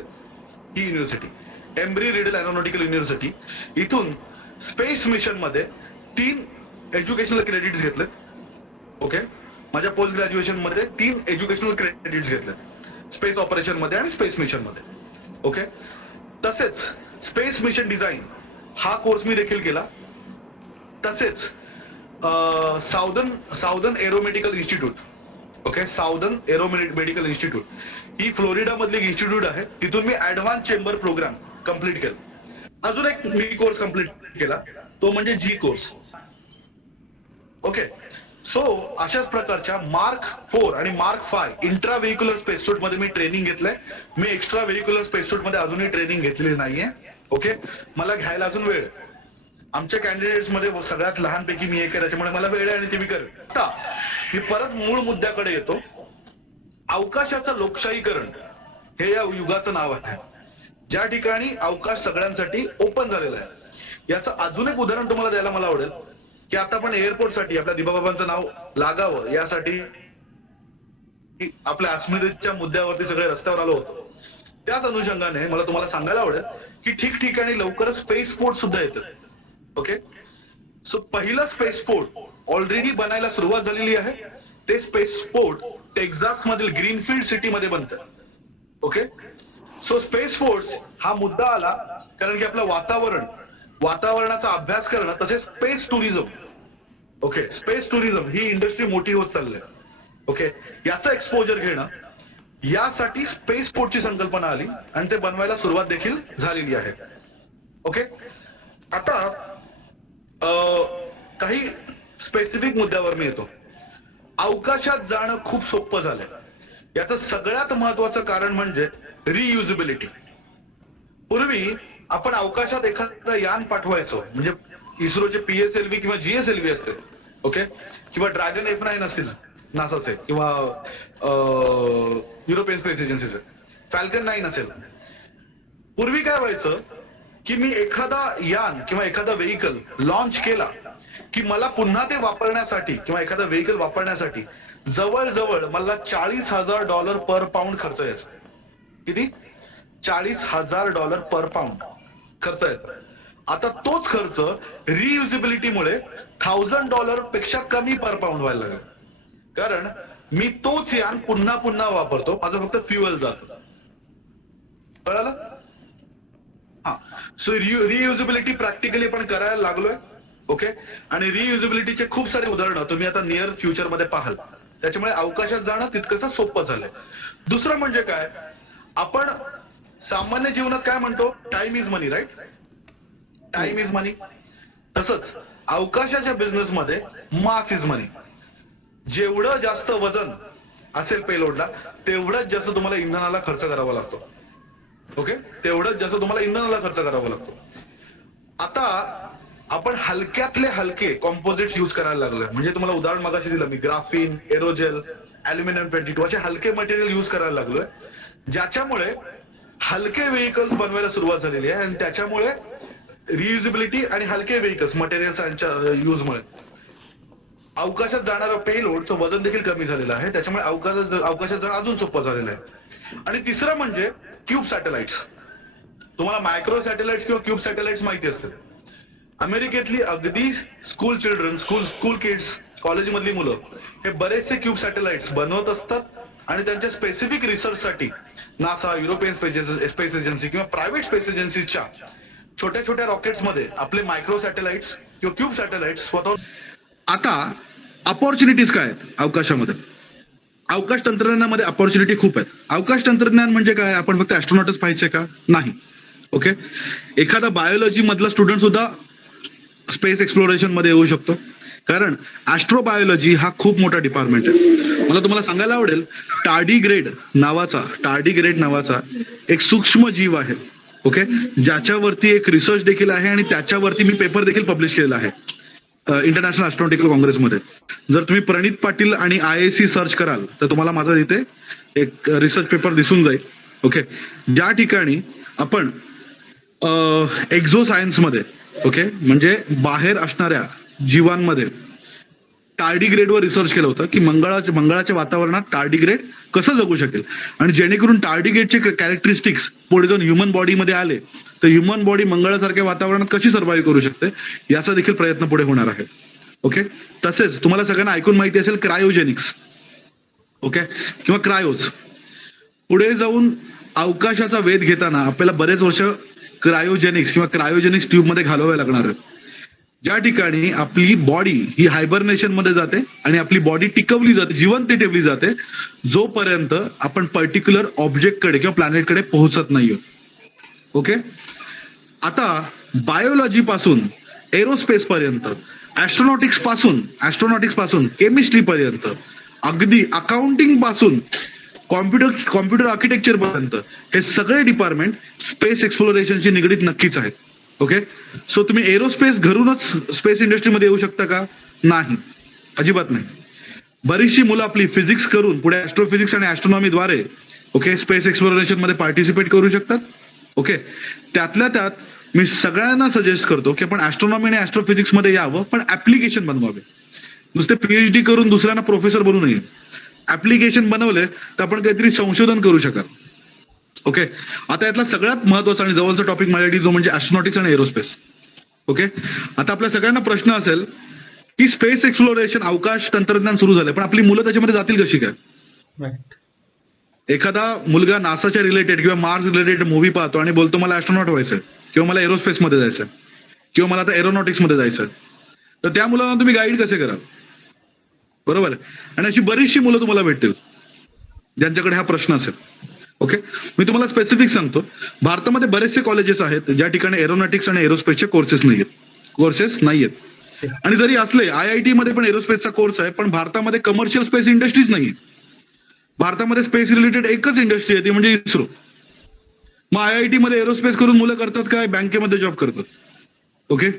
ही university Embry Riddle Aeronautical University. इथून स्पेस मिशन मध्ये 3 एज्युकेशनल क्रेडिट्स घेतलेत. ओके, माझ्या पोस्ट ग्रॅज्युएशन मध्ये 3 एज्युकेशनल क्रेडिट्स घेतलेत, स्पेस ऑपरेशन मध्ये आणि स्पेस मिशन मध्ये. ओके, तसेच स्पेस मिशन डिझाईन हा कोर्स मी देखील केला. तसेच Southern Aeromedical Institute, okay, Southern Aeromedical Institute ही फ्लोरिडा मधली इन्स्टिट्यूट आहे, तिथून मी ऍडव्हान्स चेंबर प्रोग्राम कम्प्लीट केला. अजून एक मी कोर्स कम्प्लीट केला, तो म्हणजे जी कोर्स. ओके, सो अशाच प्रकारच्या मार्क 4 आणि मार्क 5 इंट्रा व्हेहिक्युलर स्पेससूट मध्ये मी ट्रेनिंग घेतलंय. मी एक्स्ट्रा व्हेहिक्युलर स्पेससूट मध्ये अजूनही ट्रेनिंग घेतलेली नाहीये. ओके, मला घ्यायला अजून वेळ. आमच्या कॅन्डिडेट्स मध्ये सगळ्यात लहानपैकी मी एक आहे, त्याच्यामुळे मला वेळ आहे आणि ते मी करेन. आता मी परत मूळ मुद्द्याकडे येतो. अवकाशाचं लोकशाहीकरण हे या युगाचं नाव आहे, ज्या ठिकाणी अवकाश सगळ्यांसाठी ओपन झालेला आहे. याचं अजून एक उदाहरण तुम्हाला द्यायला मला आवडेल की आता आपण एअरपोर्टसाठी आपल्या दिबाबाबांचं नाव लागावं यासाठी आपल्या अस्मितेच्या मुद्द्यावरती सगळे रस्त्यावर आलो होतो. त्याच अनुषंगाने मला तुम्हाला सांगायला आवडेल की ठिकठिकाणी लवकरच स्पेस पोर्ट सुद्धा येतं. ओके, सो पहिलं स्पेस पोर्ट ऑलरेडी बनायला सुरुवात झालेली आहे. ते स्पेस पोर्ट टेक्सास मधील ग्रीनफील्ड सिटी मध्ये बनतं. ओके, सो स्पेस पोर्ट हा मुद्दा आला कारण की आपलं वातावरणाचा अभ्यास करणं, तसेच space tourism, okay, space tourism ही इंडस्ट्री मोठी होत चालली आहे. ओके, याचं एक्सपोजर घेणं यासाठी स्पेस पोर्टची संकल्पना आली आणि ते बनवायला सुरुवात देखील झालेली आहे. ओके, आता काही स्पेसिफिक मुद्द्यावर मी येतो. अवकाशात जाणं खूप सोपं झालंय. याचं सगळ्यात महत्वाचं कारण म्हणजे रियुजेबिलिटी. पूर्वी आपण अवकाशात एखादं यान पाठवायचो, म्हणजे इस्रोचे PSLV किंवा GSLV असते, ओके, किंवा ड्रॅगन F9 असतील नासाचे, किंवा युरोपियन स्पेस एजन्सीचे फॅल्कन 9 असेल. पूर्वी काय व्हायचं की मी एखादा यान किंवा एखादा व्हेइकल लॉन्च केला की मला पुन्हा ते वापरण्यासाठी किंवा एखादा व्हेइकल वापरण्यासाठी जवळजवळ मला $40,000 पर पाऊंड खर्च यायचा. किती? $40,000 पर पाऊंड खर्च यायचा. आता तोच खर्च रियुजेबिलिटीमुळे $1,000 पेक्षा कमी पर पाऊंड व्हायला लागला. कारण मी तोच यान पुन्हा पुन्हा वापरतो, माझं फक्त फ्युएल जातं. कळालं? हा. सो रियुजेबिलिटी प्रॅक्टिकली पण करायला लागलोय. ओके. आणि रियुजेबिलिटीचे खूप सारे उदाहरणं तुम्ही आता नियर फ्युचर मध्ये पाहाल. त्याच्यामुळे अवकाशात जाणं तितकंसं सोपं झालंय. दुसरं म्हणजे काय, आपण सामान्य जीवनात काय म्हणतो, time is money, right? Time is money. तसंच अवकाशाच्या बिझनेसमध्ये मास इज मनी. जेवढं जास्त वजन असेल पेलोडला तेवढंच जास्त तुम्हाला इंधनाला खर्च करावा लागतो. ओके, तेवढंच जास्त तुम्हाला इंधनाला खर्च करावा लागतो. आता आपण हलक्यातले हलके कॉम्पोजिट्स यूज करायला लागलोय. म्हणजे तुम्हाला उदाहरण मगाशी दिलं मी, ग्राफिन, एरोजेल, अल्युमिनियम 22 असे हलके मटेरियल यूज करायला लागलोय, ज्याच्यामुळे हलके व्हेइकल्स बनवायला सुरुवात झालेली आहे. आणि त्याच्यामुळे रियुजेबिलिटी आणि हलके व्हेइकल्स मटेरियल्सच्या युजमुळे अवकाशात जाणारं पेलोडचं वजन देखील कमी झालेलं आहे. त्याच्यामुळे अवकाशात जाणं अजून सोपं झालेलं आहे. आणि तिसरं म्हणजे क्यूब सॅटेलाइट्स. तुम्हाला मायक्रो सॅटेलाइट्स किंवा क्यूब सॅटेलाइट्स माहिती असतील. अमेरिकेतली अगदी स्कूल चिल्ड्रन, स्कूल किड्स, कॉलेजमधली मुलं हे बरेचसे क्यूब सॅटेलाइट्स बनवत असतात आणि त्यांच्या स्पेसिफिक रिसर्चसाठी नासा, युरोपियन स्पेस एजन्सी किंवा प्रायव्हेट स्पेस एजन्सीच्या छोट्या छोट्या रॉकेट्समध्ये आपले मायक्रो सॅटेलाइट्स किंवा क्यूब सॅटेलाइट्स स्वतः. आता अपॉर्च्युनिटीज काय आहेत अवकाशामध्ये? अवकाश तंत्रज्ञानामध्ये अपॉर्च्युनिटी खूप आहेत. अवकाश तंत्रज्ञान म्हणजे काय, आपण फक्त ऍस्ट्रॉनॉटच पाहिजे का? नाही. ओके, एखादा बायोलॉजी मधला स्टुडंट सुद्धा स्पेस एक्सप्लोरेशन मध्ये येऊ शकतो. कारण ऍस्ट्रोबायोलॉजी हा खूप मोठा डिपार्टमेंट आहे. मला तुम्हाला सांगायला आवडेल, टार्डिग्रेड नावाचा एक सूक्ष्म जीव आहे. ओके, ज्याच्यावरती एक रिसर्च देखील आहे आणि त्याच्यावरती मी पेपर देखील पब्लिश केलेला आहे इंटरनॅशनल ऍस्ट्रॉनॉटिकल काँग्रेसमध्ये. जर तुम्ही प्रणित पाटील आणि IISc सर्च कराल तर तुम्हाला माझा इथे एक रिसर्च पेपर दिसून जाईल. ओके, ज्या ठिकाणी आपण एक्झो सायन्समध्ये, ओके, म्हणजे बाहेर असणाऱ्या जीवांमध्ये टार्डिग्रेडवर रिसर्च केलं होतं की मंगळाच्या वातावरणात टार्डिग्रेड कसं जगू शकेल आणि जेणेकरून टार्डिग्रेडचे कॅरेक्टरिस्टिक्स पुढे जाऊन ह्युमन बॉडीमध्ये आले तर ह्युमन बॉडी मंगळासारख्या वातावरणात कशी सर्व्हाइव्ह करू शकते याचा देखील प्रयत्न पुढे होणार आहे. ओके, तसेच तुम्हाला सगळ्यांना ऐकून माहिती असेल क्रायोजेनिक्स, ओके, किंवा क्रायोज. पुढे जाऊन अवकाशाचा वेध घेताना आपल्याला बरेच वर्ष क्रायोजेनिक्स किंवा क्रायोजेनिक्स ट्यूबमध्ये घालवावे लागणार आहे, ज्या ठिकाणी आपली बॉडी ही हायबरनेशन मध्ये जाते आणि आपली बॉडी टिकवली जाते, जिवंत ठेवली जाते, जोपर्यंत आपण पर्टिक्युलर ऑब्जेक्टकडे किंवा प्लॅनेटकडे पोहोचत नाहीये. ओके, आता बायोलॉजी पासून एरोस्पेस पर्यंत, ऍस्ट्रॉनॉटिक्स पासून केमिस्ट्री पर्यंत, अगदी अकाउंटिंग पासून कॉम्प्युटर आर्किटेक्चर पर्यंत हे सगळे डिपार्टमेंट स्पेस एक्सप्लोरेशनशी निगडीत नक्कीच आहेत. ओके, सो तुम्ही एरोस्पेस घरूनच स्पेस इंडस्ट्रीमध्ये येऊ शकता का? नाही, अजिबात नाही. बरीचशी मुलं आपली फिजिक्स करून पुढे ऍस्ट्रोफिजिक्स आणि ऍस्ट्रॉनॉमीद्वारे, ओके, स्पेस एक्सप्लोरेशन मध्ये पार्टिसिपेट करू शकतात. ओके, त्यातल्या त्यात मी सगळ्यांना सजेस्ट करतो की आपण ऍस्ट्रॉनॉमी आणि ऍस्ट्रोफिजिक्स मध्ये यावं, पण ऍप्लिकेशन बनवावे. नुसते PhD करून दुसऱ्यांना प्रोफेसर बनू नये. ऍप्लिकेशन बनवले तर आपण काहीतरी संशोधन करू शकाल. ओके, आता यातला सगळ्यात महत्वाचा आणि जवळचा टॉपिक माझ्यासाठी जो म्हणजे ऍस्ट्रॉनॉटिक्स आणि एरोस्पेस. ओके, आता आपल्या सगळ्यांना प्रश्न असेल की स्पेस एक्सप्लोरेशन, अवकाश तंत्रज्ञान सुरू झालंय, पण आपली मुलं त्याच्यामध्ये जातील कशी काय? एखादा मुलगा नासाच्या रिलेटेड किंवा मार्स रिलेटेड मूव्ही पाहतो आणि बोलतो मला ऍस्ट्रॉनॉट व्हायचंय किंवा मला एरोस्पेस मध्ये जायचंय किंवा मला आता एरोनॉटिक्स मध्ये जायचंय, तर त्या मुलांना तुम्ही गाईड कसे कराल? बरोबर आहे. आणि अशी बरीचशी मुलं तुम्हाला भेटतील ज्यांच्याकडे हा प्रश्न असेल. ओके, मी तुम्हाला स्पेसिफिक सांगतो, भारतामध्ये बरेचसे कॉलेजेस आहेत ज्या ठिकाणी एरोनॉटिक्स आणि एरोस्पेसचे कोर्सेस नाहीयेत. आणि जरी असले IIT मध्ये पण एरोस्पेसचा कोर्स आहे, पण भारतामध्ये कमर्शियल स्पेस इंडस्ट्रीज नाहीये. भारतामध्ये स्पेस रिलेटेड एकच इंडस्ट्री आहे ती म्हणजे इस्रो. मग IIT मध्ये एरोस्पेस करून मुलं करतात काय, बँकेमध्ये जॉब करतात. ओके,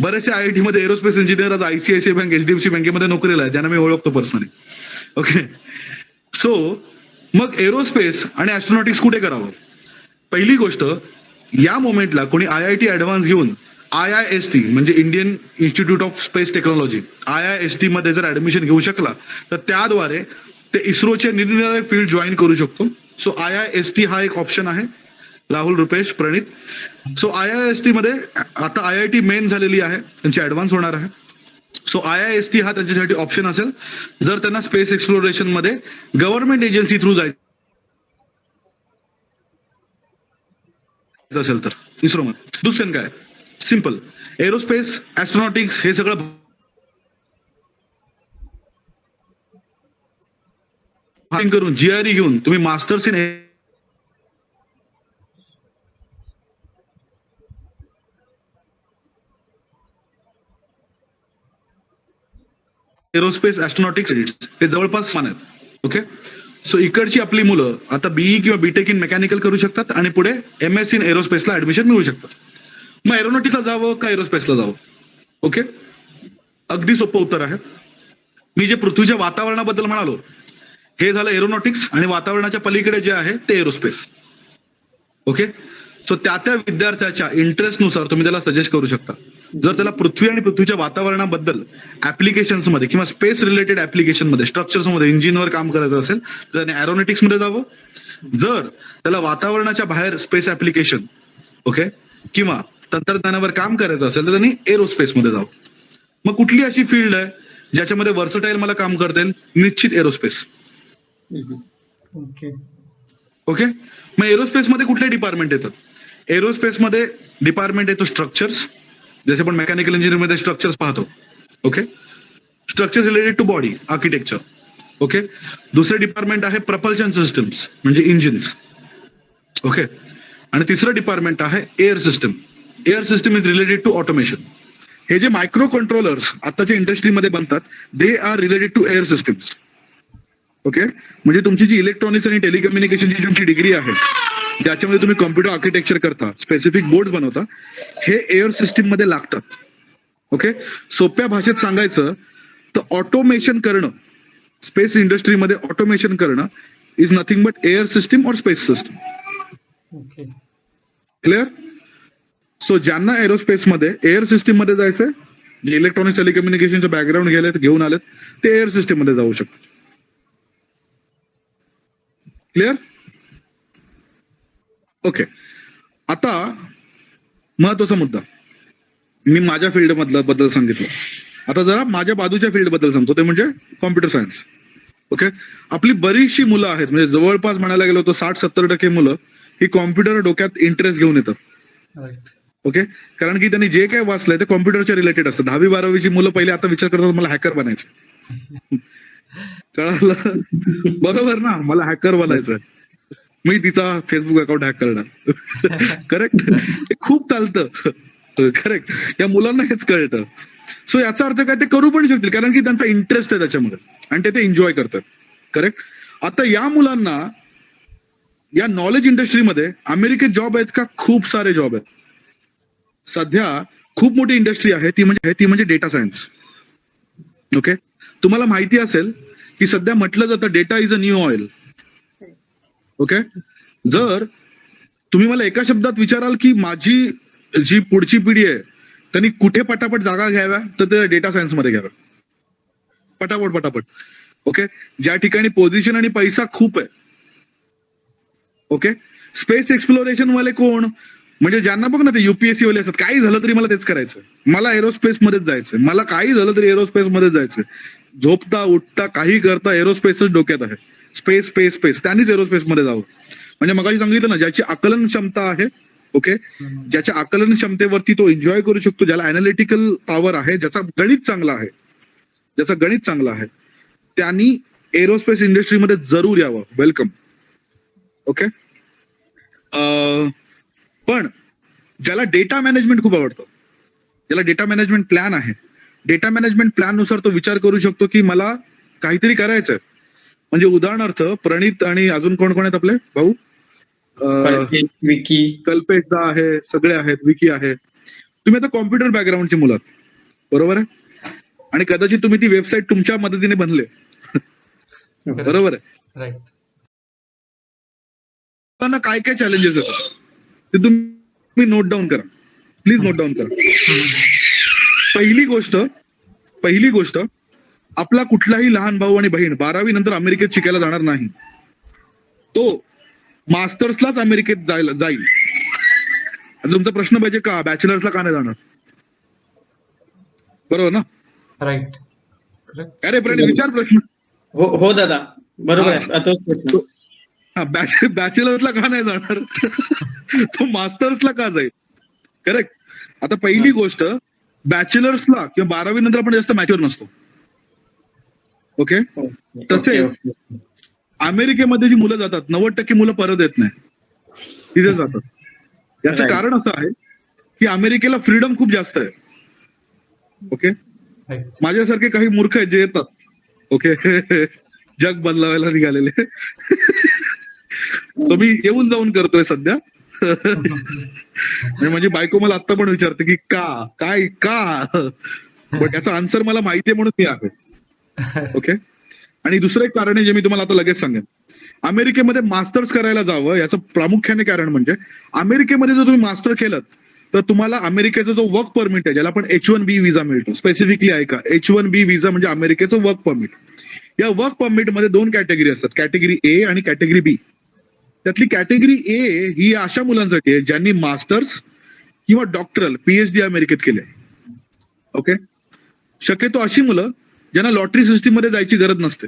बरेचसे IIT मध्ये एरोस्पेस इंजिनियर आज ICICI बँक, HDFC बँकेमध्ये नोकरीला आहे, ज्यांना मी ओळखतो पर्सनली. ओके, सो मग एरोस्पेस आणि ऍस्ट्रॉनॉटिक्स कुठे करावं? पहिली गोष्ट, या मोमेंटला कोणी IIT ऍडव्हान्स घेऊन IIST म्हणजे Indian institute of space technology IIST मध्ये जर ऍडमिशन घेऊ शकला तर त्याद्वारे ते इस्रोचे निरनिराळे फील्ड जॉईन करू शकतो. सो IIST हा एक ऑप्शन आहे. राहुल, रुपेश, प्रणित. सो IIST मध्ये आता IIT मेन झालेली आहे, त्यांची ऍडव्हान्स होणार आहे. सो IIST हा त्यांच्यासाठी ऑप्शन असेल जर त्यांना स्पेस एक्सप्लोरेशन मध्ये गव्हर्नमेंट एजन्सी थ्रू जायचं असेल तर इस्रोमध्ये. दुसरं काय, सिम्पल, एरोस्पेस, ऍस्ट्रॉनॉटिक्स हे सगळं करून GRE घेऊन तुम्ही मास्टर्स इन एरोस्पेस ऍस्ट्रॉनॉटिक्स हे जवळपास समान आहेत. ओके, सो इकडची आपली मुलं आता BE किंवा BTech इन मेकॅनिकल करू शकतात आणि पुढे MS इन एरोस्पेसला ऍडमिशन मिळू शकतात. मग एरोनॉटिक्सला जावं का एरोस्पेसला जावं? ओके, अगदी सोपं उत्तर आहे. मी जे पृथ्वीच्या वातावरणाबद्दल म्हणालो हे झालं एरोनॉटिक्स, आणि वातावरणाच्या पलीकडे जे आहे ते एरोस्पेस. ओके, सो त्या विद्यार्थ्याच्या इंटरेस्टनुसार तुम्ही त्याला सजेस्ट करू शकता. जर त्याला पृथ्वी आणि पृथ्वीच्या वातावरणाबद्दल ऍप्लिकेशन्स मध्ये किंवा स्पेस रिलेटेड ऍप्लिकेशन मध्ये, स्ट्रक्चर्स मध्ये, इंजिनवर काम करायचं असेल तर त्याने एरोनॉटिक्स मध्ये जावं. जर त्याला वातावरणाच्या बाहेर स्पेस ऍप्लिकेशन ओके किंवा तंत्रज्ञानावर काम करायचं असेल तर त्यांनी एरोस्पेस मध्ये जावं. मग कुठली अशी फील्ड आहे ज्याच्यामध्ये वर्सटाईल मला काम करता येईल? निश्चित एरोस्पेस. ओके ओके, मग एरोस्पेस मध्ये कुठले डिपार्टमेंट येतात? एरोस्पेस मध्ये डिपार्टमेंट येतो स्ट्रक्चर्स, जसे आपण मेकॅनिकल इंजिनिअरिंग मध्ये स्ट्रक्चर्स पाहतो. Okay, structures related to body architecture. Okay, दुसरे डिपार्टमेंट आहे प्रपल्शन सिस्टम्स म्हणजे इंजिन्स. ओके, आणि तिसरं डिपार्टमेंट आहे air system. Air system is related to automation. हे जे मायक्रो कंट्रोलर्स आताच्या इंडस्ट्रीमध्ये बनतात they are related to air systems. Okay, म्हणजे तुमची जी इलेक्ट्रॉनिक्स आणि टेलिकम्युनिकेशनची तुमची डिग्री आहे ज्याच्यामध्ये तुम्ही कॉम्प्युटर आर्किटेक्चर करता, स्पेसिफिक बोर्ड बनवता, हे एअर सिस्टीम मध्ये लागतात. ओके, सोप्या भाषेत सांगायचं तर ऑटोमेशन करणं, स्पेस इंडस्ट्रीमध्ये ऑटोमेशन करणं is nothing but air system और space system. Okay clear? So ज्यांना एरोस्पेस मध्ये एअर सिस्टीम मध्ये जायचंय, जे इलेक्ट्रॉनिक्स टेलिकम्युनिकेशनचं बॅकग्राऊंड घेऊन आलेत ते एअर सिस्टीम मध्ये जाऊ शकतात. क्लिअर? ओके, आता महत्वाचा मुद्दा, मी माझ्या फील्ड बद्दल सांगितलं. आता जरा माझ्या बाजूच्या फील्ड बद्दल सांगतो, ते म्हणजे कॉम्प्युटर सायन्स. ओके, आपली बरीचशी मुलं आहेत, म्हणजे जवळपास म्हणायला गेलो तर 60-70% मुलं ही कॉम्प्युटर डोक्यात इंटरेस्ट घेऊन येतात. राईट. ओके, कारण की त्यांनी जे काय वाचलंय ते कॉम्प्युटरच्या रिलेटेड असतं. 10वी-12वीची मुलं पहिले आता विचार करतात मला हॅकर बनायचं. कळालं? बरोबर ना, मला हॅकर बनायचं, मी तिचा फेसबुक अकाउंट हॅक करणार. करेक्ट? ते खूप चालतं. करेक्ट, या मुलांना हेच कळतं. सो याचा अर्थ काय, ते करू पण शकतील कारण की त्यांचा इंटरेस्ट आहे त्याच्यामध्ये आणि ते एन्जॉय करतात. करेक्ट? आता या मुलांना या नॉलेज इंडस्ट्रीमध्ये अमेरिकेत जॉब आहेत का? खूप सारे जॉब आहेत. सध्या खूप मोठी इंडस्ट्री आहे ती म्हणजे डेटा सायन्स. ओके, तुम्हाला माहिती असेल की सध्या म्हटलं जातं data is a new oil. Okay, जर तुम्ही मला एका शब्दात विचाराल की माझी जी पुढची पिढी आहे त्यांनी कुठे पटापट जागा घ्याव्या तर ते डेटा सायन्स मध्ये घ्याव्या. पटापट. ओके, ज्या ठिकाणी पोझिशन आणि पैसा खूप आहे. ओके, स्पेस एक्सप्लोरेशन वाले कोण? म्हणजे ज्यांना बघ ना ते UPSC वाले असतात, काही झालं तरी मला तेच करायचं, मला एरोस्पेस मध्येच जायचंय, मला काही झालं तरी एरोस्पेस मध्येच जायचंय. झोपता उठता काही करता एरोस्पेसच डोक्यात आहे. स्पेस स्पेस स्पेस, त्यांनीच एरोस्पेस मध्ये जावं. म्हणजे मगाशी सांगितलं ना, ज्याची आकलन क्षमता आहे, ओके, ज्याच्या आकलन क्षमतेवरती तो एन्जॉय करू शकतो, ज्याला अनालिटिकल पॉवर आहे, ज्याचा गणित चांगला आहे, त्यांनी एरोस्पेस इंडस्ट्रीमध्ये जरूर यावं. वेलकम. ओके, पण ज्याला डेटा मॅनेजमेंट खूप आवडतं, ज्याला डेटा मॅनेजमेंट प्लॅन आहे, डेटा मॅनेजमेंट प्लॅन नुसार तो विचार करू शकतो की मला काहीतरी करायचंय, म्हणजे उदाहरणार्थ प्रणित आणि अजून कोण कोण आहेत आपले भाऊ? विकी कल्पेश दा आहे, सगळे आहेत, विकी आहे. तुम्ही आता कॉम्प्युटर बॅकग्राऊंडची मुलं आहात, बरोबर आहे? आणि कदाचित तुम्ही ती वेबसाईट तुमच्या मदतीने बनले, बरोबर आहे? राईट. त्यांना काय काय चॅलेंजेस येतात ते तुम्ही नोट डाऊन करा, प्लीज नोट डाऊन करा. पहिली गोष्ट आपला कुठलाही लहान भाऊ आणि बहीण 12वी नंतर अमेरिकेत शिकायला जाणार नाही. तो मास्टर्सलाच अमेरिकेत जाईल. आता तुमचा प्रश्न पाहिजे का बॅचलर्सला का नाही जाणार? बरोबर ना? राईट. करेक्ट. अरे प्रणित विचार प्रश्न. हो दादा बरोबर आहे. तोच प्रश्न. हा, बॅचलर्सला का नाही जाणार? तो मास्टर्सला का जाईल? करेक्ट. आता पहिली गोष्ट, बॅचलर्सला किंवा 12वी नंतर आपण जास्त मॅच्युअर नसतो. ओके. तसेच अमेरिकेमध्ये जी मुलं जातात 90% मुलं परत येत नाही, तिथे जातात. याचं कारण असं आहे की अमेरिकेला फ्रीडम खूप जास्त आहे. ओके. राईट. माझ्यासारखे काही मूर्ख आहेत जे येतात, ओके, जग बदलावायला निघालेले. तो मी येऊन जाऊन करतोय सध्या. आणि माझी बायको मला आता पण विचारते की का, बट याचा आन्सर मला माहिती आहे म्हणून मी आहे. ओके. आणि दुसरं एक कारण आहे जे मी तुम्हाला आता लगेच सांगेन. अमेरिकेमध्ये मास्टर्स करायला जावं याचं प्रामुख्याने कारण म्हणजे अमेरिकेमध्ये जर तुम्ही मास्टर केलं तर तुम्हाला अमेरिकेचा जो वर्क परमिट आहे, ज्याला आपण H1B व्हिसा मिळतो, स्पेसिफिकली ऐका, H1B व्हिसा म्हणजे अमेरिकेचं वर्क परमिट. या वर्क परमिट मध्ये 2 कॅटेगरी असतात, कॅटेगरी ए आणि कॅटेगरी बी. त्यातली कॅटेगरी ए ही अशा मुलांसाठी आहे ज्यांनी मास्टर्स किंवा डॉक्टरल PhD अमेरिकेत केले. ओके. शक्यतो अशी मुलं ज्यांना लॉटरी सिस्टीम मध्ये जायची गरज नसते,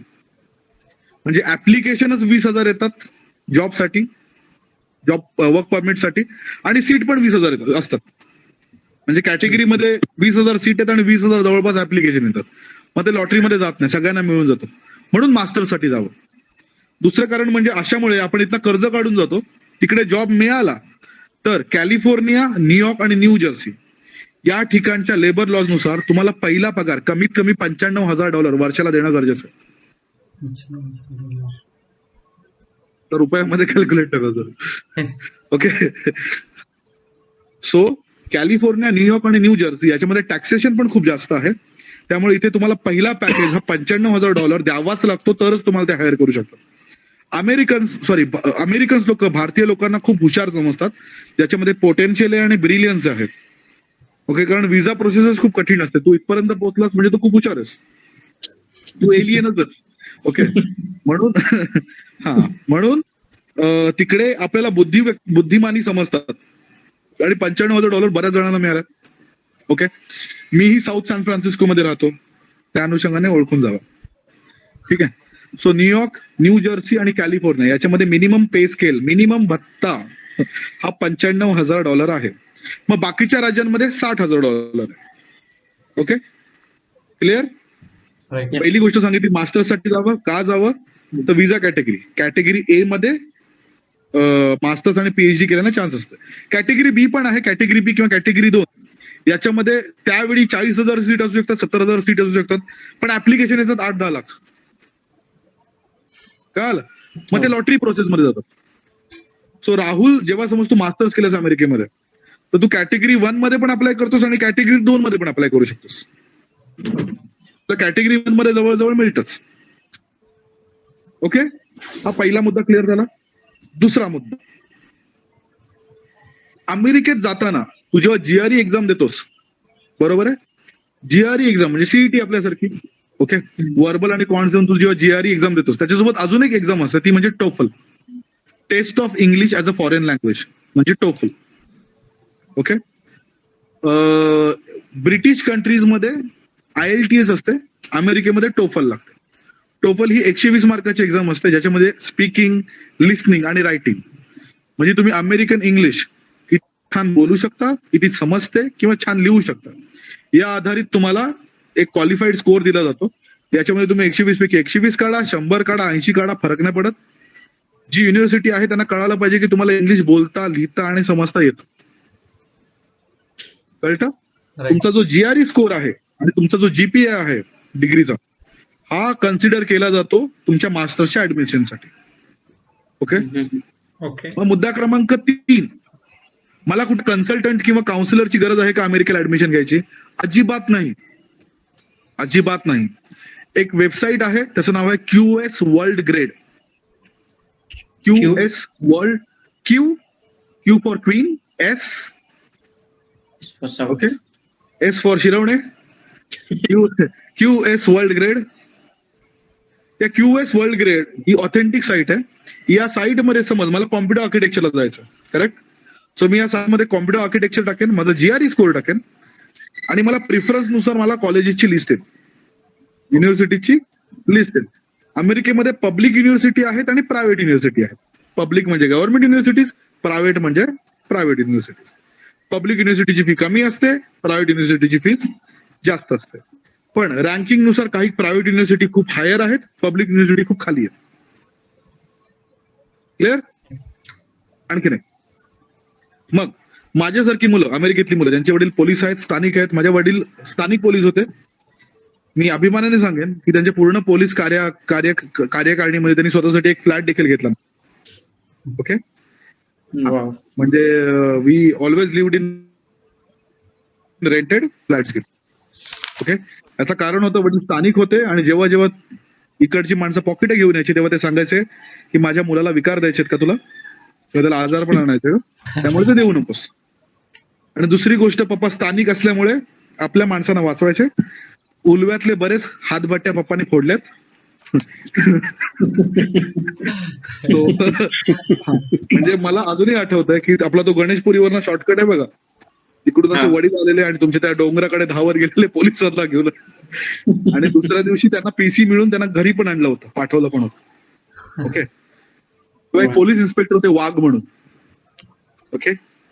म्हणजे ऍप्लिकेशनच 20,000 येतात जॉबसाठी, जॉब वर्क परमिटसाठी, आणि सीट पण 20,000 असतात. म्हणजे कॅटेगरीमध्ये 20,000 सीट आहेत आणि 20,000 जवळपास ऍप्लिकेशन येतात. मग ते लॉटरीमध्ये जात नाही, सगळ्यांना मिळून जातो. म्हणून मास्टरसाठी जावं. दुसरं कारण म्हणजे अशामुळे आपण इथं कर्ज काढून जातो, तिकडे जॉब मिळाला तर कॅलिफोर्निया, न्यूयॉर्क आणि न्यू जर्सी या ठिकाणच्या लेबर लॉज नुसार तुम्हाला पहिला पगार कमीत कमी $95,000 वर्षाला देणं गरजेचं आहे. तर रुपयामध्ये कॅल्क्युलेट करा. ओके. सो कॅलिफोर्निया, न्यूयॉर्क आणि न्यू जर्सी याच्यामध्ये टॅक्सेशन पण खूप जास्त आहे. त्यामुळे इथे तुम्हाला पहिला पॅकेज हा $95,000 द्यावाच लागतो, तरच तुम्हाला ते हायर करू शकतात. अमेरिकन्स लोक भारतीय लोकांना खूप हुशार समजतात, ज्याच्यामध्ये पोटेन्शियल आहे आणि ब्रिलियन्स आहे. ओके. कारण व्हिसा प्रोसेस खूप कठीण असते. तू इथपर्यंत पोहोचलास म्हणजे तू खूप हुशार आहेस, तू एलियनच. ओके. म्हणून तिकडे आपल्याला बुद्धिमानी समजतात आणि $95,000 बऱ्याच जणांना मिळाला. ओके. मीही साऊथ सॅन फ्रान्सिस्को मध्ये राहतो, त्या अनुषंगाने ओळखून जावा. ठीक आहे. सो न्यूयॉर्क, न्यू जर्सी आणि कॅलिफोर्निया याच्यामध्ये मिनिमम पे स्केल, मिनिमम भत्ता हा $95,000 आहे. मग बाकीच्या राज्यांमध्ये $60,000 आहे. ओके. क्लिअर. पहिली गोष्ट सांगितली, मास्टर्ससाठी जावं. का जावं तर व्हिसा कॅटेगरी ए मध्ये मास्टर्स आणि PhD केल्याने चान्स असते. कॅटेगरी बी पण आहे, कॅटेगरी बी किंवा कॅटेगरी 2 याच्यामध्ये त्यावेळी 40,000 सीट असू शकतात, 70,000 सीट असू शकतात, पण ऍप्लिकेशन येतात 8-10 लाख. कळालं. मग ते लॉटरी प्रोसेस मध्ये जातात. सो राहुल, जेव्हा समज तू मास्टर्स केलंस अमेरिकेमध्ये तर तू कॅटेगरी 1 मध्ये पण अप्लाय करतोस आणि कॅटेगरी 2 मध्ये पण अप्लाय करू शकतोस. तर कॅटेगरी 1 मध्ये जवळजवळ मिळतच. ओके. हा पहिला मुद्दा क्लिअर झाला. दुसरा मुद्दा, अमेरिकेत जाताना तू जेव्हा GRE एक्झाम देतोस, बरोबर आहे, GRE एक्झाम म्हणजे CET आपल्यासारखी. ओके. वर्बल आणि कॉन्स देऊन तू जेव्हा GRE एक्झाम देतोस त्याच्यासोबत अजून एक एक्झाम असते, ती म्हणजे TOEFL, test of English as a foreign language, म्हणजे TOEFL. ओके. ब्रिटिश कंट्रीज मध्ये IELTS असते, अमेरिकेमध्ये TOEFL लागते. TOEFL ही 120 मार्काची एक्झाम असते, ज्याच्यामध्ये स्पीकिंग, लिस्निंग आणि रायटिंग, म्हणजे तुम्ही अमेरिकन इंग्लिश किती छान बोलू शकता, किती समजते किंवा छान लिहू शकता, या आधारित तुम्हाला एक क्वालिफाईड स्कोअर दिला जातो. याच्यामध्ये तुम्ही 120 पैकी 120 काढा, 100 काढा, 80 काढा, फरक नाही पडत. जी युनिव्हर्सिटी आहे त्यांना कळायला पाहिजे की तुम्हाला इंग्लिश बोलता, लिहिता आणि समजता येतं. कळतं. तुमचा जो GRE स्कोर आहे आणि तुमचा जो GPA आहे डिग्रीचा, हा कन्सिडर केला जातो तुमच्या मास्टर्सच्या ऍडमिशनसाठी. ओके. ओके. मग मुद्दा क्रमांक 3, मला कुठे कन्सल्टंट किंवा काउन्सिलरची गरज आहे का अमेरिकेला ऍडमिशन घ्यायची? अजिबात नाही, अजिबात नाही. एक वेबसाईट आहे, त्याचं नाव आहे QS world grade. QS world, Q for queen, okay, S for Shirvane, QS world grade. त्या QS वर्ल्ड ग्रेड ही ऑथेंटिक साईट आहे. या साईट मध्ये समज मला कॉम्प्युटर आर्किटेक्चरला जायचं, करेक्ट. सो मी या साईट मध्ये कॉम्प्युटर आर्किटेक्चर टाकेन, माझं GRE स्कोर टाकेन आणि मला प्रिफरन्स नुसार मला कॉलेजेसची लिस्ट येईल, युनिव्हर्सिटीची लिस्ट येईल. अमेरिकेमध्ये पब्लिक युनिव्हर्सिटी आहेत आणि प्रायव्हेट युनिव्हर्सिटी आहेत. पब्लिक म्हणजे गव्हर्नमेंट युनिव्हर्सिटीज, प्रायव्हेट म्हणजे प्रायव्हेट युनिव्हर्सिटीज. पब्लिक युनिव्हर्सिटीची फी कमी असते, प्रायव्हेट युनिव्हर्सिटीची फी जास्त असते. पण रँकिंग नुसार काही प्रायव्हेट युनिव्हर्सिटी खूप हायर आहेत, पब्लिक युनिव्हर्सिटी खूप खाली आहेत. क्लिअर? आणखी नाही. मग माझ्यासारखी मुलं, अमेरिकेतली मुलं ज्यांचे वडील पोलीस आहेत, स्थानिक आहेत, माझे वडील स्थानिक पोलीस होते, मी अभिमानाने सांगेन की त्यांच्या पूर्ण पोलीस कार्यकारिणीमध्ये त्यांनी स्वतःसाठी एक फ्लॅट देखील घेतला. ओके. म्हणजे we always lived in rented flats. Okay. याचं कारण होतं वडील स्थानिक होते आणि जेव्हा जेव्हा इकडची माणसं पॉकेट घेऊन यायची तेव्हा ते सांगायचे की माझ्या मुलाला विकार द्यायचे का तुला, त्याला आजार पण आणायचे, त्यामुळे ते देऊ नकोस. आणि दुसरी गोष्ट, पप्पा स्थानिक असल्यामुळे आपल्या माणसांना वाचवायचे. उलव्यातले बरेच हातभट्ट्या पप्पाने फोडल्यात. म्हणजे मला अजूनही आठवत आहे की आपला तो गणेशपुरीवरनं शॉर्टकट आहे बघा, तिकडून असे वडील आलेले आणि तुमच्या त्या डोंगराकडे धावत गेलेले पोलिसांना घेऊन, आणि दुसऱ्या दिवशी त्यांना PC मिळून त्यांना घरी पण आणलं होतं, पाठवलं पण होतं. ओके. तो एक पोलीस इन्स्पेक्टर होते वाघ म्हणून. ओके.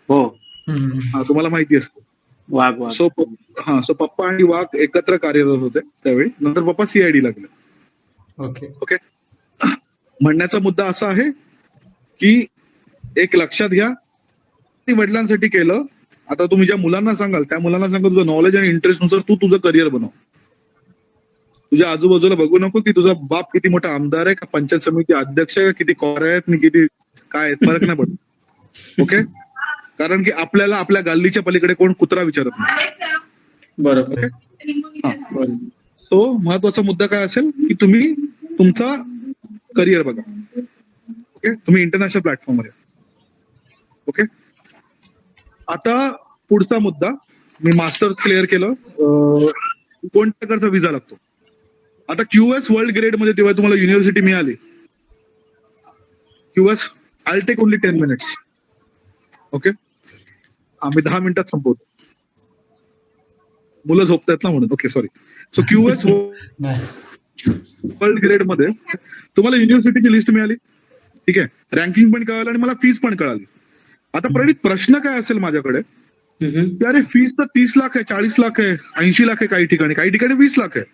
हो. हा, तुम्हाला माहिती असतं वाघ. सो पप्पा आणि वाघ एकत्र कार्यरत होते त्यावेळी. नंतर पप्पा CID लागले. ओके. ओके. म्हणण्याचा मुद्दा असा आहे की एक लक्षात घ्या, वडिलांसाठी केलं. आता तुम्ही ज्या मुलांना सांगाल त्या मुलांना सांगा तुझं नॉलेज आणि इंटरेस्ट नुसार तू तुझं करिअर बनव. तुझ्या आजूबाजूला बघू नको की तुझा बाप किती मोठा आमदार आहे का, पंचायत समिती अध्यक्ष आहे, किती कॉर आहेत, मी किती काय, फरक नाही पडत. ओके. कारण की आपल्याला आपल्या गल्लीच्या पलीकडे कोण कुत्रा विचारत नाही. बरोबर. तो महत्वाचा मुद्दा काय असेल की तुम्ही तुमचा करिअर बघा. ओके. तुम्ही इंटरनॅशनल प्लॅटफॉर्मवर आहे. ओके. आता पुढचा मुद्दा, मी मास्टर्स क्लिअर केलं, कोणत्या प्रकारचा विजा लागतो. आता QS वर्ल्ड ग्रेड मध्ये तेव्हा तुम्हाला युनिव्हर्सिटी मिळाली, QS I take only 10 minutes. Okay. आम्ही 10 मिनिटात संपवतो, मुलं झोपतायत ना म्हणून. Okay, sorry. So QS world grade मध्ये तुम्हाला युनिव्हर्सिटीची लिस्ट मिळाली, ठीक आहे, रँकिंग पण कळालं आणि मला फीस पण कळाली. आता प्रणित प्रश्न काय असेल माझ्याकडे की अरे फीस तर 30 लाख आहे, 40 लाख आहे, 80 लाख आहे, काही ठिकाणी 20 लाख आहे.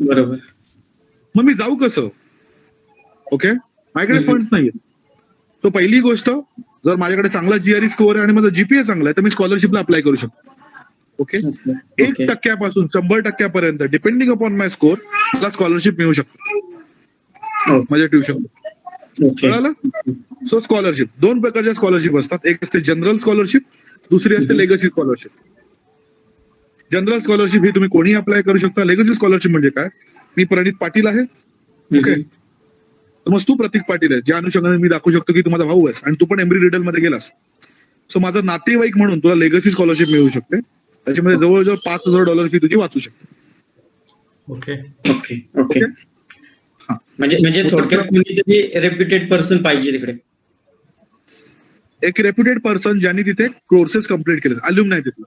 बरोबर. मग मी जाऊ कसं? ओके. माझ्याकडे फंड्स नाहीये. तो पहिली गोष्ट, जर माझ्याकडे चांगला GRE स्कोअर आहे आणि माझा GPA चांगला आहे तर मी स्कॉलरशिपला अप्लाय करू शकतो. ओके. 1% पासून 100% डिपेंडिंग अपॉन माय स्कोर मला स्कॉलरशिप मिळू शकतो माझ्या ट्युशन. कळालं? सो स्कॉलरशिप 2 प्रकारच्या स्कॉलरशिप असतात. एक असते जनरल स्कॉलरशिप, दुसरी असते लेगसी स्कॉलरशिप. जनरल स्कॉलरशिप ही तुम्ही कोणी अप्लाय करू शकता. लेगसी स्कॉलरशिप म्हणजे काय, मी प्रणित पाटील आहे, ओके, मग तू प्रतीक पाटील आहे, ज्या अनुषंगाने मी दाखवू शकतो की तू माझा भाऊ आहेस आणि तू पण एम्ब्री रिडल मध्ये गेलास. सो माझा नातेवाईक म्हणून तुला लेगसी स्कॉलरशिप मिळू शकते. त्याच्यामध्ये जवळजवळ $5,000 फी तुझी वाचू शकते. ओके. ओके. ओके. म्हणजे थोडक्यात कोणीतरी रेप्युटेड पर्सन पाहिजे तिकडे. एक रेप्युटेड पर्सन ज्यांनी तिथे कोर्सेस कम्प्लीट केले, अल्युमनाय तिथला,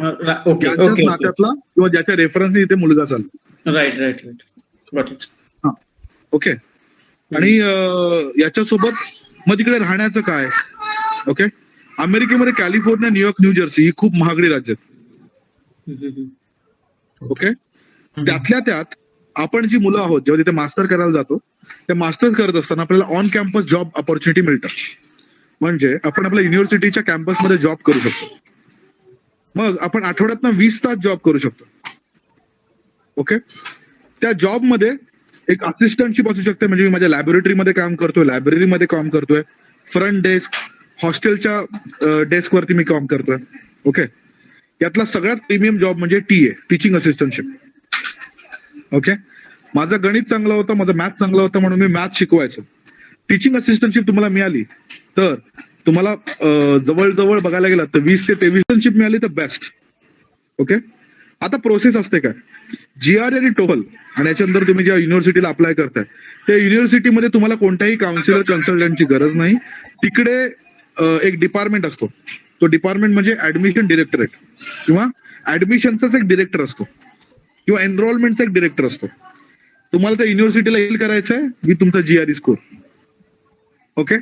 नात्यातला किंवा ज्याच्या रेफरन्सने इथे मुलगा चालला. राईट. ओके. आणि याच्यासोबत मग तिकडे राहण्याचं काय. ओके. अमेरिकेमध्ये कॅलिफोर्निया, न्यूयॉर्क, न्यू जर्सी ही खूप महागडी राज्य आहेत. ओके. त्यातल्या त्यात आपण जी मुलं आहोत जेव्हा तिथे मास्टर करायला जातो, त्या मास्टर्स करत असताना आपल्याला ऑन कॅम्पस जॉब ऑपॉर्च्युनिटी मिळतात. म्हणजे आपण आपल्या युनिव्हर्सिटीच्या कॅम्पसमध्ये जॉब करू शकतो. मग आपण आठवड्यातनं 20 तास जॉब करू शकतो. ओके. त्या जॉबमध्ये एक असिस्टंटशिप असू शकते, म्हणजे मी माझ्या लॅबोरेटरीमध्ये काम करतोय, लायब्ररीमध्ये काम करतोय, फ्रंट डेस्क, हॉस्टेलच्या डेस्कवरती मी काम करतोय. ओके, यातला सगळ्यात प्रीमियम जॉब म्हणजे टीए, टीचिंग असिस्टंटशिप. ओके, माझं गणित चांगलं होतं, माझं मॅथ चांगलं होतं, म्हणून मी मॅथ शिकवायचो. टीचिंग असिस्टंटशिप तुम्हाला मिळाली तर तुम्हाला जवळजवळ बघायला गेलं तर 20 ते 23 मिळाली तर बेस्ट. ओके, आता प्रोसेस असते काय, जीआर आणि टोहल आणि याच्यानंतर तुम्ही ज्या युनिव्हर्सिटीला अप्लाय करताय त्या युनिव्हर्सिटीमध्ये तुम्हाला कोणत्याही काउन्सिलर कन्सल्टंटची गरज नाही. तिकडे एक डिपार्टमेंट असतो, तो डिपार्टमेंट म्हणजे ऍडमिशन डिरेक्टरेट किंवा ऍडमिशनचाच एक डिरेक्टर असतो किंवा एनरोलमेंटचा एक डिरेक्टर असतो. तुम्हाला त्या युनिव्हर्सिटीला येईल करायचं आहे विथ तुमचा जीआरई स्कोर. ओके,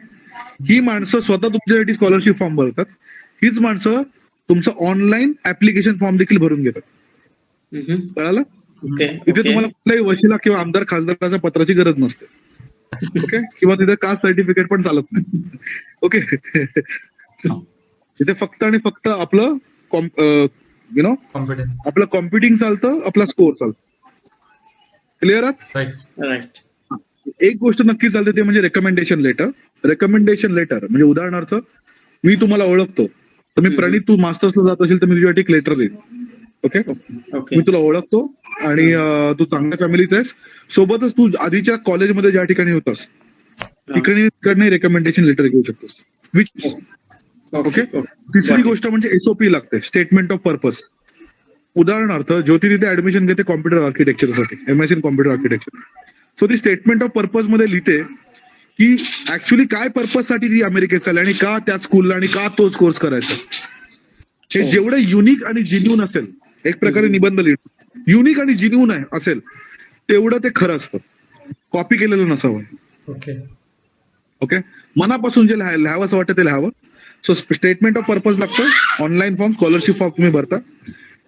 ही माणसं स्वतः तुमच्यासाठी स्कॉलरशिप फॉर्म भरतात. हीच माणसं तुमचं ऑनलाईन ऍप्लिकेशन फॉर्म देखील भरून घेतात. कळालं? तिथे तुम्हाला कुठल्याही वशिला किंवा आमदार खासदाराच्या पत्राची गरज नसते. ओके, किंवा तिथे कास्ट सर्टिफिकेट पण चालत नाही. ओके, तिथे फक्त आणि फक्त आपलं कॉन्फिडन्स. आपलं कॉम्प्युटिंग चालतं, आपला स्कोर चालतो. क्लिअर आहात? राईट. एक गोष्ट नक्की चालते ते म्हणजे रेकमेंडेशन लेटर. रेकमेंडेशन लेटर म्हणजे उदाहरणार्थ मी तुम्हाला ओळखतो तर मी प्रणित, तू मास्टर्सला जात असेल तर मी तुझ्यासाठी एक लेटर देईन. ओके, मी तुला ओळखतो आणि तू चांगल्या फॅमिलीचा आहेस, सोबतच तू आधीच्या कॉलेजमध्ये ज्या ठिकाणी होतास तिकडे रेकमेंडेशन लेटर घेऊ शकतोस. Which okay. तिसरी गोष्ट म्हणजे एसओपी लागते, स्टेटमेंट ऑफ पर्पज. उदाहरणार्थ ज्योती तिथे ऍडमिशन घेते कॉम्प्युटर आर्किटेक्चरसाठी, MSc in computer architecture. So ती स्टेटमेंट ऑफ पर्पज मध्ये लिहिते की ऍक्च्युली काय पर्पज साठी ती अमेरिकेत चालली आणि का त्या स्कूलला आणि का तोच कोर्स करायचा. हे जेवढं युनिक आणि जिन्यून असेल, एक प्रकारे निबंध लिहितो, युनिक आणि जिन्यून असेल तेवढं ते खरं असतं, कॉपी केलेलं नसावं. ओके ओके, मनापासून जे लिहावं असं वाटतं ते लिहावं. सो स्टेटमेंट ऑफ पर्पज लागतं, ऑनलाईन फॉर्म, स्कॉलरशिप फॉर्म तुम्ही भरता.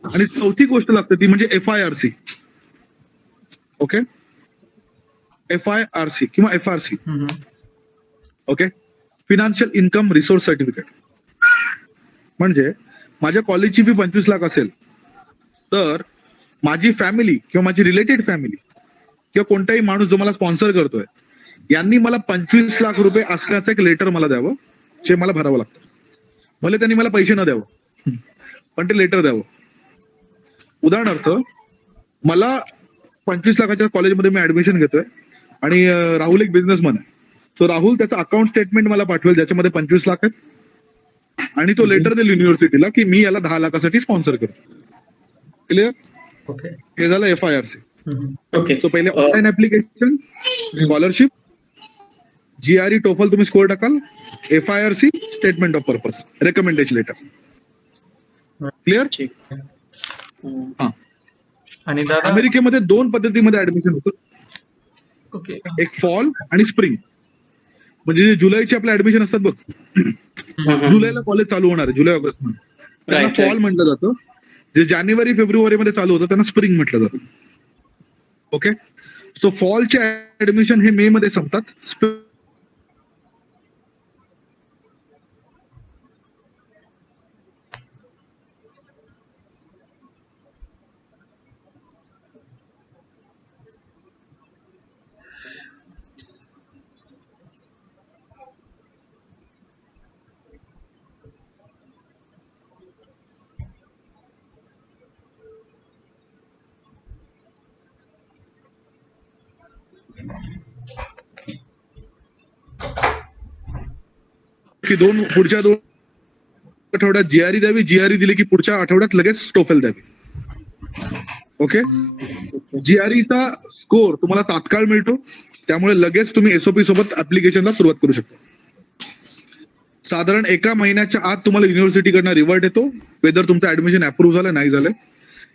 आणि चौथी गोष्ट लागते ती म्हणजे FIRC. ओके, FIRC किंवा FRC. Okay, financial income resource certificate. म्हणजे माझ्या कॉलेजची फी 25 लाख असेल तर माझी फॅमिली किंवा माझी रिलेटेड फॅमिली किंवा कोणताही माणूस जो मला स्पॉन्सर करतोय यांनी मला 25 लाख रुपये असल्याचं एक लेटर मला द्यावं, जे मला भरावं लागतं. भले त्यांनी मला पैसे न द्यावं पण ते लेटर द्यावं. उदाहरणार्थ मला 25 लाखाच्या कॉलेजमध्ये मी ऍडमिशन घेतोय आणि राहुल एक बिझनेसमॅन आहे. सो राहुल त्याचं अकाउंट स्टेटमेंट मला पाठवेल ज्याच्यामध्ये 25 लाख आहेत आणि तो लेटर देईल युनिव्हर्सिटीला की मी याला 10 लाखासाठी स्पॉन्सर करतो. क्लिअर? ओके, हे झालं FIRC. ओके. सो पहिले online application, scholarship, GRE TOEFL तुम्ही स्कोर टाकाल, FIRC, statement of purpose, recommendation letter. Clear? हा. आणि दादा अमेरिकेमध्ये 2 पद्धतीमध्ये ऍडमिशन होतं. ओके, एक फॉल आणि स्प्रिंग. म्हणजे जे जुलैचे आपले ऍडमिशन असतात बघ, जुलैला कॉलेज चालू होणार आहे, जुलै ऑगस्ट मध्ये, त्यांना फॉल म्हटलं जातं. जे जानेवारी फेब्रुवारी मध्ये चालू होतं त्यांना स्प्रिंग म्हटलं जातं. ओके, सो फॉलचे ऍडमिशन हे मे मध्ये संपतात. की पुढच्या 2 आठवड्यात GRE द्यावी, GRE दिली की पुढच्या आठवड्यात लगेच टोफल द्यावी. ओके, GREचा स्कोर तुम्हाला तात्काळ मिळतो, त्यामुळे लगेच तुम्ही SOP सोबत ऍप्लिकेशनला सुरुवात करू शकता. साधारण 1 महिन्याच्या आत तुम्हाला युनिव्हर्सिटीकडनं रिव्हर्ट येतो वेदर तुमचं ऍडमिशन अप्रूव्ह झालं नाही झालं.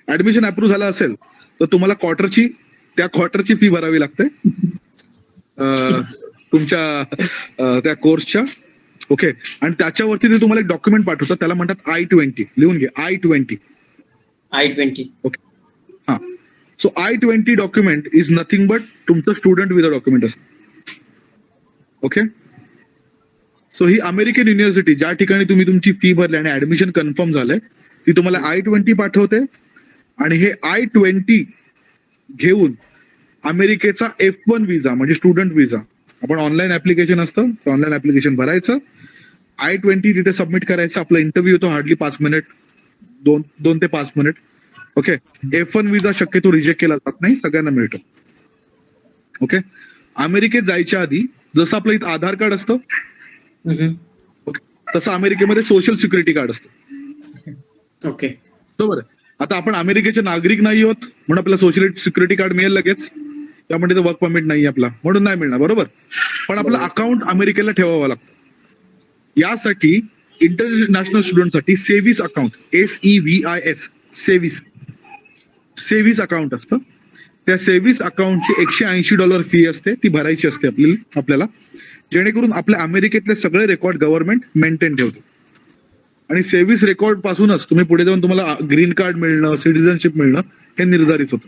ऍडमिशन अप्रूव्ह झालं असेल तर तुम्हाला त्या क्वार्टरची फी भरावी लागते तुमच्या त्या कोर्सच्या. ओके, आणि त्याच्यावरती ते तुम्हाला एक डॉक्युमेंट पाठवतात, त्याला म्हणतात I-20. लिहून घे, I-20. ओके, हा. So I-20 document is nothing but तुमचं स्टुडंट विथ अ डॉक्युमेंट असतं. ओके, सो ही अमेरिकन युनिव्हर्सिटी ज्या ठिकाणी तुम्ही तुमची फी भरली आणि ऍडमिशन कन्फर्म झालंय ती तुम्हाला I-20 पाठवते आणि हे I-20 घेऊन अमेरिकेचा F1 विजा म्हणजे स्टुडंट विजा. आपण ऑनलाईन ऍप्लिकेशन असतं, ऑनलाईन ऍप्लिकेशन भरायचं, I-20 तिथे सबमिट करायचं, आपला इंटरव्ह्यू होतो हार्डली 5 मिनिट, 2 ते 5 मिनिट. ओके. F1 विजा शक्यतो रिजेक्ट केला जात नाही, सगळ्यांना मिळतो. ओके. अमेरिकेत जायच्या आधी जसं आपलं इथं आधार कार्ड असतं तसं अमेरिकेमध्ये सोशल सिक्युरिटी कार्ड असतं. ओके. बरोबर आहे. आता आपण अमेरिकेचे नागरिक नाही आहोत म्हणून आपल्याला सोशल सिक्युरिटी कार्ड मिळेल लगेच, त्यामध्ये वर्क परमिट नाही आपला म्हणून नाही मिळणार, बरोबर. पण आपलं अकाउंट अमेरिकेला ठेवावं लागतं. यासाठी इंटरनॅशनल स्टुडंटसाठी सेव्हिस अकाउंट, SEVIS सेव्हिस अकाउंट असतं. त्या सेव्हिस अकाउंटची $180 फी असते, ती भरायची असते आपल्याला, जेणेकरून आपल्या अमेरिकेतले सगळे रेकॉर्ड गव्हर्नमेंट मेंटेन ठेवतो. आणि सेव्हिस रेकॉर्ड पासूनच तुम्ही पुढे जाऊन तुम्हाला ग्रीन कार्ड मिळणं, सिटिझनशिप मिळणं हे निर्धारित होतं.